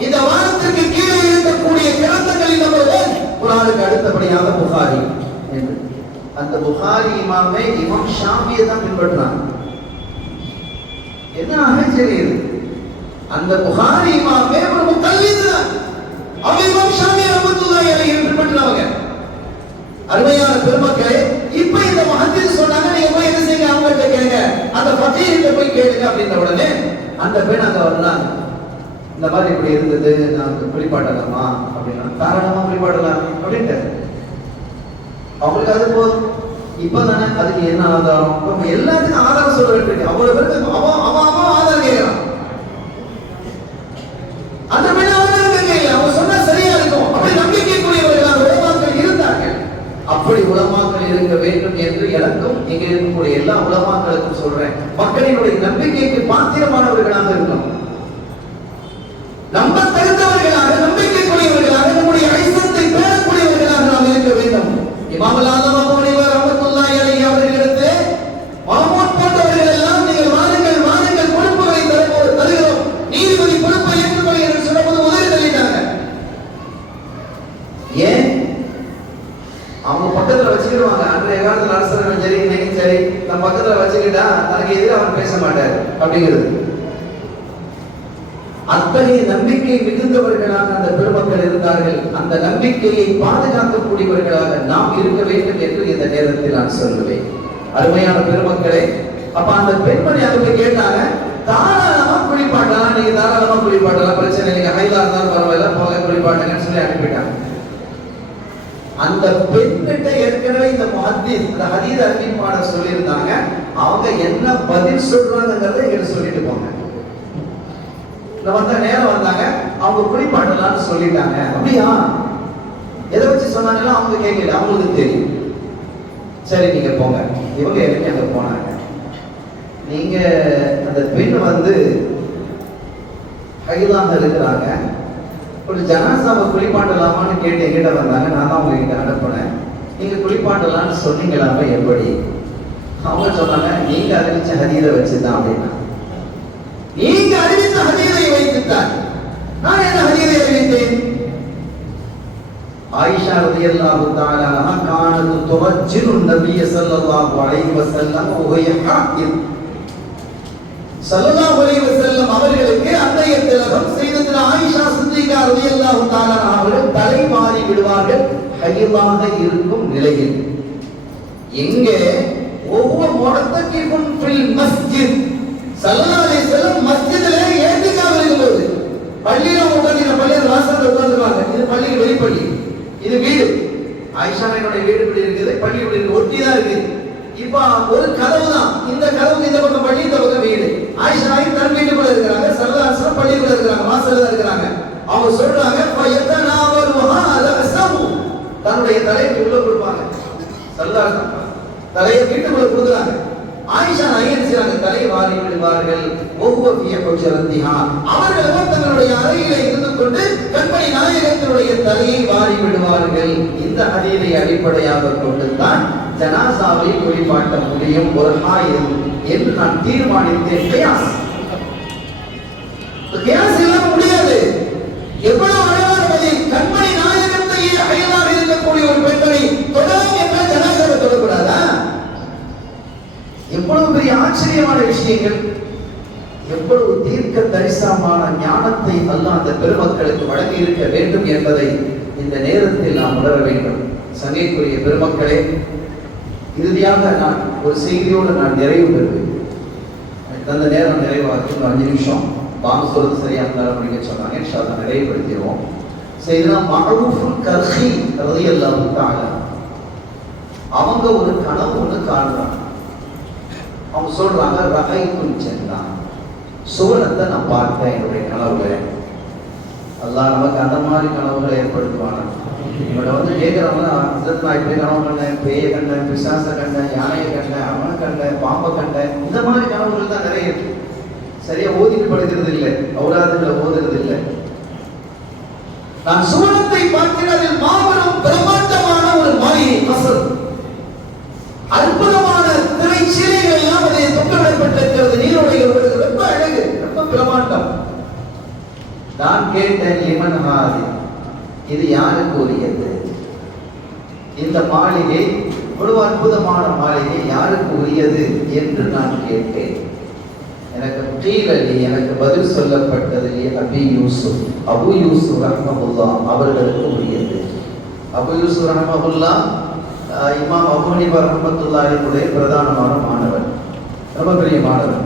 இந்த வானத்திற்கு கீழே இருக்கக்கூடிய கிரந்தங்களில் நம்பர் 1 குர்ஆனுக்கு அடுத்தபடியாக புகாரி. அந்த புகாரி இமாமே இமாம் ஷாஃபியை தான் பின்பற்றினாங்க. என்ன ஆச்சரியம்! அந்த புகாரி இமாமே ஒரு முகல்லித் தான். அவர் இமாம் ஷாஃபி ரஹ்மத்துல்லாஹி அலைஹி பின்பற்றினவங்க. அருமையான பெருமக்களே, இப்போ இந்த முஹத்திஸ் சொன்னாங்க, நீங்க போய் என்ன செய்யுங்க, அவங்கள்ட்ட கேளுங்க, அந்த ஃபகீஹ்கிட்ட போய் கேளுங்க அப்படின்ற உடனே அந்த பெண் அங்க வந்தாங்க. இந்த மாதிரி இப்படி இருந்தது, நான் குளிப்பாட்டலாமா அப்படின்னா, தாராளமா குளிப்பாட்டலாம் அப்படின்ட்டு அவங்களுக்கு அது போதும். இப்பதானே அதுக்கு என்ன ஆதாரம், நம்ம எல்லாத்துக்கும் ஆதாரம் சொல்ல வேண்டியிருக்கு. அவ்வளவு பேருக்கு அவன் ஆதாரம் கேட்கலாம். அந்த பெண் ஆதாரம் கேட்கல, அவங்க சொன்னா சரியா இருக்கும். அப்படி நம்பிக்கைக்குரியவர்களாக உலமாக்கள் இருந்தார்கள். அப்படி உலமாக்கள் இருக்க வேண்டும் என்று எனக்கும் இங்க இருக்கக்கூடிய எல்லா உலமாக்களுக்கும் சொல்றேன். மக்களினுடைய நம்பிக்கைக்கு பாத்திரமானவர்களாக இருக்கணும், நம்ப தகுந்தவர்களாக, நம்பிக்கைக்குரியவர்களாக, நம்முடைய ஐசத்தை பேணக்கூடியவர்களாக நாம் இருக்க வேண்டும். இமாம் ஆலம் அபூ ஹனீஃபா ரஹ்மத்துல்லாஹி அலைஹி அவர்களிடத்து மாமூத் போன்றவர்கள் எல்லாம், நீங்கள் வாருங்கள் பொறுப்புகளை தருகிறோம், நீதிபதி பொறுப்பை ஏற்றுக்கொள்ளுங்கள் என்று சொன்னபோது உதவி தள்ளிட்டாங்க. ஏன்? அவங்க பக்கத்துல வச்சுக்கிடுவாங்க. அன்றைய காலத்தில் அரசர்கள் சரி, இன்னைக்கும் சரி, நம்ம பக்கத்துல வச்சுக்கிட்டா தனக்கு எதிராக அவன் பேச மாட்டார் அப்படிங்கிறது. அத்தகைய நம்பிக்கை மிகுந்தவர்களாக அந்த பெருமக்கள் இருந்தார்கள். அந்த நம்பிக்கையை பாதுகாக்கக்கூடியவர்களாக நாம் இருக்க வேண்டும் என்று இந்த நேரத்தில் நான் சொல்லுவேன். அருமையான பெருமக்களே, அப்ப அந்த பெண்மணி அவங்க கேட்டாங்க, தாராளமா குளிப்பாட்டலாம், நீங்க தாராளமா குளிப்பாட்டலாம், பிரச்சனை இல்லைங்க, ஹைலா இருந்தாலும் பரவாயில்ல, போக குளிப்பாட்டுங்கன்னு சொல்லி அனுப்பிட்டாங்க. அந்த பெண்கிட்ட ஏற்கனவே இந்த முஹத்தீஸ், இந்த ஹதீஸ் அறிவிப்பாளர் சொல்லியிருந்தாங்க, அவங்க என்ன பதில் சொல்றாங்கிறத எங்கிட்ட சொல்லிட்டு போங்க. வந்த நேரம் வந்தாங்க, அவங்க குளிப்பாட்டலாம்னு சொல்லிட்டாங்க. அப்படியா, எதை வச்சு சொன்னாங்கன்னா அவங்க கேட்கல, அவங்களுக்கு தெரியும். சரி நீங்க போங்க. இவங்க எழுப்பி அங்க போனாங்க. நீங்க அந்த பெண் வந்து ஹைலாக இருக்கிறாங்க, ஒரு ஜனாசாவை குளிப்பாட்டலாமான்னு கேட்டு எங்கிட்ட வந்தாங்க. நான் தான் உங்ககிட்ட அனுப்புனேன். நீங்க குளிப்பாட்டலாம்னு சொன்னீங்களாம எப்படி? அவங்க சொன்னாங்க, நீங்க அறிவிச்ச ஹதீஸை வச்சுதான் அப்படின்னா. நீங்க அறிவித்த ஹதீஸை வைத்துத்தான். நான் என்ன ஹதீஸை அறிவித்தேன்? ஆயிஷா ரலியல்லாஹு தஆலா அன்ஹா கானத் துரஜ்ஜிலு நபிய ஸல்லல்லாஹு அலைஹி வஸல்லம் வஹுவ ஹாயித். ஸல்லல்லாஹு அலைஹி வஸல்லம் அவர்களுக்கு அன்றைய திலகம் செய்ததுல ஆயிஷா சித்திகா ரலியல்லாஹு தஆலா அவர்கள் தலை மாறி விடுவார்கள் ஹைலாக இருக்கும் நிலையில். எங்கே? ஒவ்வொரு முஅத்தகிஃபுன் ஃபில் மஸ்ஜித். ஸல்லல்லாஹு அலைஹி வஸல்லம் மஸ்ஜிதிலே ஏத்திகாஃப் இருக்கும்போது, பள்ளியில உட்கார்ந்து பள்ளியில வாசல்ல உட்கார்ந்துவாங்க. இது பள்ளிக்கு வெளிப்பள்ளி, இது வீடு. ஆயிஷா என்னுடைய வீடு இப்படி இருக்குது, பள்ளி இப்படி இருக்கு, ஒட்டி தான் இருக்கு. இப்ப ஒரு கதவு தான், இந்த கதவுக்கு இந்த பக்கம் பள்ளி, இந்த பக்கம் வீடு. ஆயிஷா தன் வீட்டுக்குள்ள இருக்கிறாங்க, ஸல்லல்லாஹு அலைஹி வஸல்லம் பள்ளிக்குள்ள இருக்கிறாங்க, வாசல்ல தான் இருக்கிறாங்க. அவங்க சொல்றாங்க, தன்னுடைய தலையை உள்ள கொடுப்பாங்க. ஸல்லல்லாஹு அலைஹி வஸல்லம் தலையை வீட்டுக்குள்ள கொடுக்குறாங்க. ஆயிஷா நயன் செய்றாங்க, தலையை வாரி விடுவார்கள். ஒவ்வொரு பியபுஜரந்திஹா, அவர்கள் தங்களுடைய அறையிலே இருந்து கொண்டு கண்மணி நாயகத்தினுடைய தலையை வாரி விடுவார்கள். இந்த ஹதீஸை அடிப்படையாக கொண்டு தான் ஜனாசாவை குளிப்பாட்ட முடியும் ஒரு ஹாயித் என்று நான் தீர்மானித்தேன். கியாஸ் இல்லாம முடியாது. எவ்வளவு அழகான பதில்! கண்மணி நாயகத்தையே ஹைலாக இருக்கக்கூடிய ஒரு பெண்மணி தொடரும் என்ற ஜனாசாவை தொடக்கூடாதா? எவ்வளவு பெரிய ஆச்சரியமான விஷயங்கள்! எவ்வளவு தீர்க்க தரிசனமான ஞானத்தை அல்லாஹ் அந்த பெருமக்களுக்கு வழங்கி இருக்க வேண்டும் என்பதை இந்த நேரத்தில் நாம் உணர வேண்டும். சங்கைக்குரிய பெருமக்களே, இறுதியாக நான் ஒரு செய்தியோடு நான் நிறைவு பெறுவேன். அந்த நேரம் நிறைவாக 5 நிமிஷம் பாங்க சொல்றது சரியா இருந்தாலும் அப்படிங்க சொன்னாங்க. இன்ஷா அல்லாஹ் நிறைவுபடுத்திடுவோம். செய்தனா மஅரூஃபுல் கர்ஹி ரலியல்லாஹு தஆலா அவங்க ஒரு கனவு ஒன்று காணுறாங்க. அவங்க சொல்றாங்க, ரஹைத்துல் ஜன்னா, சுவனத்தை நான் பார்த்தேன் என்னுடைய கனவுல. அல்லாஹ் நமக்கு அந்த மாதிரி கனவுகளை ஏற்படுத்துவாங்க. இவனை வந்து கேட்கிறவங்க, நான் இப்படி கனவு கண்டேன், பேயை கண்டேன், பிசாசை கண்டேன், யானையை கண்டேன், அவனை கண்டேன், பாம்பை கண்டேன், இந்த மாதிரி கனவுகள் தான் நிறைய இருக்கு. சரியா ஓதிட்டு படுக்கிறது இல்லை, அவுலாதுகளை ஓதுறது இல்லை. நான் சுவனத்தை பார்க்கிறேன், அதில் மாபெரும் பிரமாண்டமான ஒரு மாயை மசல், அற்புதமான திரைச்சீலைகள் எல்லாம் அதை தொங்கவிடப்பட்டிருக்கிறது. நீரோடைகள் ரொம்ப அழகு, ரொம்ப பிரமாண்டம். நான் கேட்டேன், லிமன் ஹாதி, இது யாருக்கு உரியது? இந்த மாளிகை, இவ்வளவு அற்புதமான மாளிகை யாருக்கு உரியது என்று நான் கேட்டேன். எனக்கு பதில் சொல்லப்பட்டது, அபி யூசுப், அபு யூசுப் ரஹ்மத்துல்லாஹ் அவர்களுக்கு உரியது. அபு யூசுப் ரஹ்மத்துல்லாஹ் இமாம் அபூ ஹனீஃபா ரஹ்மத்துல்லாஹினுடைய பிரதானமான மாணவர், ரொம்ப பெரிய மாணவர்.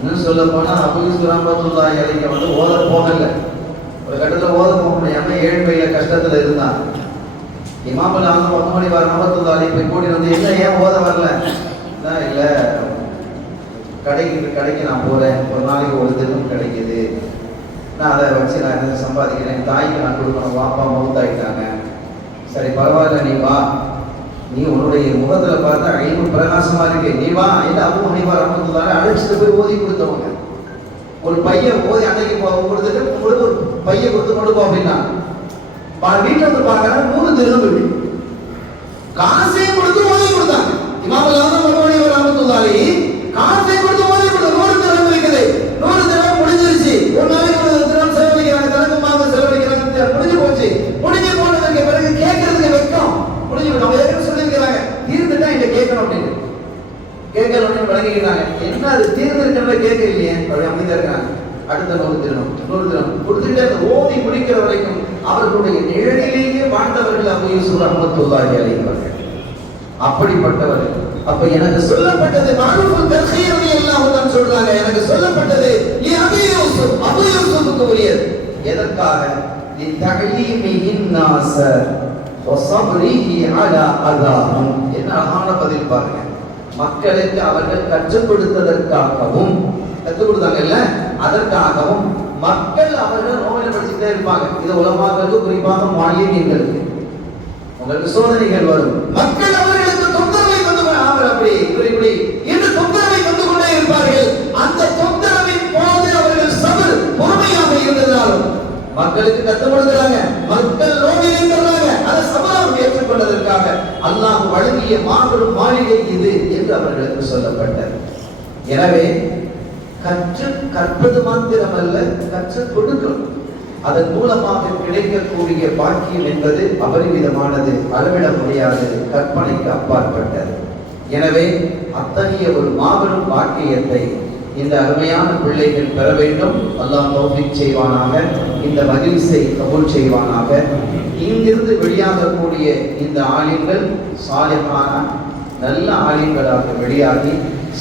இன்னும் சொல்ல போனா அபூ யூசுப் ரஹ்மத்துல்லாஹி அலைஹி வந்து ஓத போகல. ஒரு கட்டத்தில் ஓத போக முடியாம ஏழ்மையில கஷ்டத்துல இருந்தாங்க. இமாம் அபூ ஹனீஃபா ரஹ்மத்துல்லாஹி போய் கூட்டி வந்து, என்ன ஏன் ஓத வரல? இல்ல கடைக்கு நான் போறேன், ஒரு நாளைக்கு ஒரு தினம் கிடைக்குது, நான் அதை வச்சு நான் என்ன சம்பாதிக்கிறேன், தாய்க்கு நான் கொடுக்கணும், வாப்பா மௌத்தாயிட்டாங்க. சரி பரவாயில்ல, நீ வா, நீ உன்னுடைய முகத்துல பார்த்தா அழிவு பிரகாசமா இருக்கு, நீ வா. இல்ல அபூ ஹனீஃபா ரஹ்மத்துல்லாஹி அழைச்சிட்டு போய் ஓதி கொடுத்தவங்க. ஒரு பையன் ஓதி அன்னைக்கு கொடுத்துட்டு உங்களுக்கு ஒரு பையன் கொடுத்து கொண்டு போ அப்படின்னா, வீட்டில் வந்து பார்க்கறேன் 3 தினம் வீடு காசையும் கொடுத்து ஓதி கொடுத்தாங்க. இமாம் அபூ ஹனீஃபா ரஹ்மத்துல்லாஹி காசையும் கொடுத்து ஓதி கொடுத்தாங்க. 100 தினம் இருக்குது, 100 தினம் முடிஞ்சிருச்சு. ஒரு நாளைக்கு 1 தினம் செலவழிக்கிறாங்க, தனக்குமாக செலவழிக்கிறாங்க, முடிஞ்சு போச்சு. முடிஞ்சு போனதுக்கு பிறகு கேட்கறதுக்கு வெக்கம் முடிஞ்சு. அவங்க ஏற்கனவே சொல்லியிருக்கிறாங்க, தீர்ந்துட்டா இங்க கேட்கணும் அப்படின்னு. கேட்கணும் வழங்கிக்கிறாங்க. என்ன அது தீர்ந்து இருக்கிறத கேட்க இல்லையே, அப்படி அமைதியா இருக்காங்க. அடுத்த 100 தினம் கொடுத்துக்கிட்டே ஓதி முடிக்கிற வரைக்கும் அவர்களுடைய நிழலிலேயே வாழ்ந்தவர்கள் அபூ யூசுப் ரஹ்மத்துல்லாஹி அலைஹி அவர்கள். அப்படிப்பட்டவர்கள். அப்ப எனக்கு சொல்லப்பட்டது மாரூஃபுல் தர்ஹீர் ரலியல்லாஹு அன்ஹு சொல்றாங்க, எனக்கு சொல்லப்பட்டது அபூ யூசுஃப்க்கு உரியது. எதற்காக? லிதஅலீமிஹின் நாஸ வஸப்ரிஹி அலா அதாஹும். என்ன அழகான பதில் பாருங்க. மக்களுக்கு அவர்கள் கற்றுக் கொடுத்ததற்காகவும், கற்றுக் கொடுத்தாங்கல்ல, அதற்காகவும் மக்கள் அவர்கள் நோயை படிச்சுட்டே இருப்பாங்க. இது உலமாக்களுக்கு, குறிப்பாக மாலின்யங்களுக்கு உங்களுக்கு சோதனைகள் வரும். மக்கள் அவர்களுக்கு தொந்தரவை கொண்டு அவர் அப்படி இப்படி என்று தொந்தரவை கொண்டு கொண்டே இருப்பார்கள். அந்த தொந்தரவின் போது அவர்கள் சபர் பொறுமையாக இருந்ததாலும் மக்களுக்கு கற்றுக் கொடுக்கிறாங்க, மக்கள் நோயிலே இருக்கிறாங்க, அதை சபராக ஏற்றுக்கொண்டதற்காக அல்லாஹ் வழங்கிய மாபெரும் மாளிகை இது என்று அவர்களுக்கு சொல்லப்பட்டது. எனவே கற்பது மாத்திரமல்ல, கற்றுக் கொடுக்கணும். அதன் மூலமாக கிடைக்கக்கூடிய பாக்கியம் என்பது அபரிமிதமானது, அளவிட முடியாது, கற்பனைக்கு அப்பாற்பட்டது. எனவே அத்தகைய ஒரு மாபெரும் பாக்கியத்தை இந்த அருமையான பிள்ளைகள் பெற வேண்டும். அல்லாஹ் தௌஃபீக் செய்வானாக, இந்த மஜ்லிஸை கபூல் செய்வானாக. இங்கிருந்து வெளியாகக்கூடிய இந்த ஆலிம்கள் சாலிஹான நல்ல ஆலிம்களாக வெளியாகி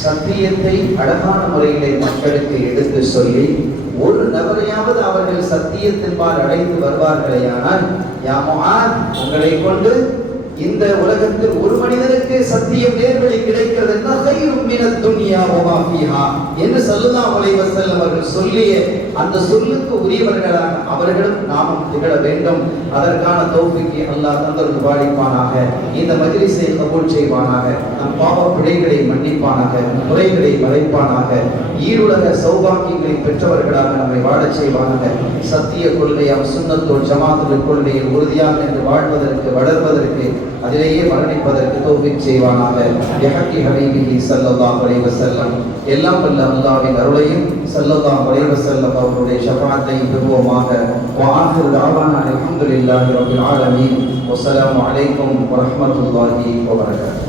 சத்தியத்தை அழகான முறையிலே மக்களுக்கு எடுத்து சொல்லி ஒரு நபரையாவது அவர்கள் சத்தியத்தின்பால் அழைத்து வருவார்களேயானால், யா முஆத், உங்களை கொண்டு இந்த உலகத்தில் ஒரு மனிதனுக்கு சத்தியம் நேர்வழி கிடைக்கிறது என்று ஸல்லல்லாஹு அலைஹி வஸல்லம் அவர்கள் சொல்லிய அந்த சொல்லுக்கு உரியவர்களாக அவர்களும் நாமும் திகழ வேண்டும். அதற்கான தௌஃபீக்கை அல்லாஹ் தந்தருள் பாலிப்பானாக. இந்த மஜ்லிஸை கபூல் செய்வானாக. நம் பாவ பிழைகளை மன்னிப்பானாக, குறைகளை மறைப்பானாக. ஈருலக சௌபாக்கியங்களை பெற்றவர்களாக நம்மை வாழச் செய்வானாக. சத்திய கொள்கையாம் சுன்னத்துல் ஜமாத்துல் கொள்கையில் உறுதியாக என்று வாழ்வதற்கு, வளர்வதற்கு, அதிலேயே மரணிப்பதற்கு தௌஃபீக் செய்வானாக. யஹக்கி ஹபீபிஹி ஸல்லல்லாஹு அலைஹி வஸல்லம். எல்லாம் வல்ல அல்லாஹ்வின் அருளையும் ஸல்லல்லாஹு அலைஹி வஸல்லம் அவருடைய ஷஃபாஅத்தையும் பெறுவோமாக. வ ஆகிரு தஅவானா அல்ஹம்துலில்லாஹி ரப்பில் ஆலமீன். வஸ்ஸலாமு அலைக்கும் வரஹ்மத்துல்லாஹி வபரகாத்துஹு.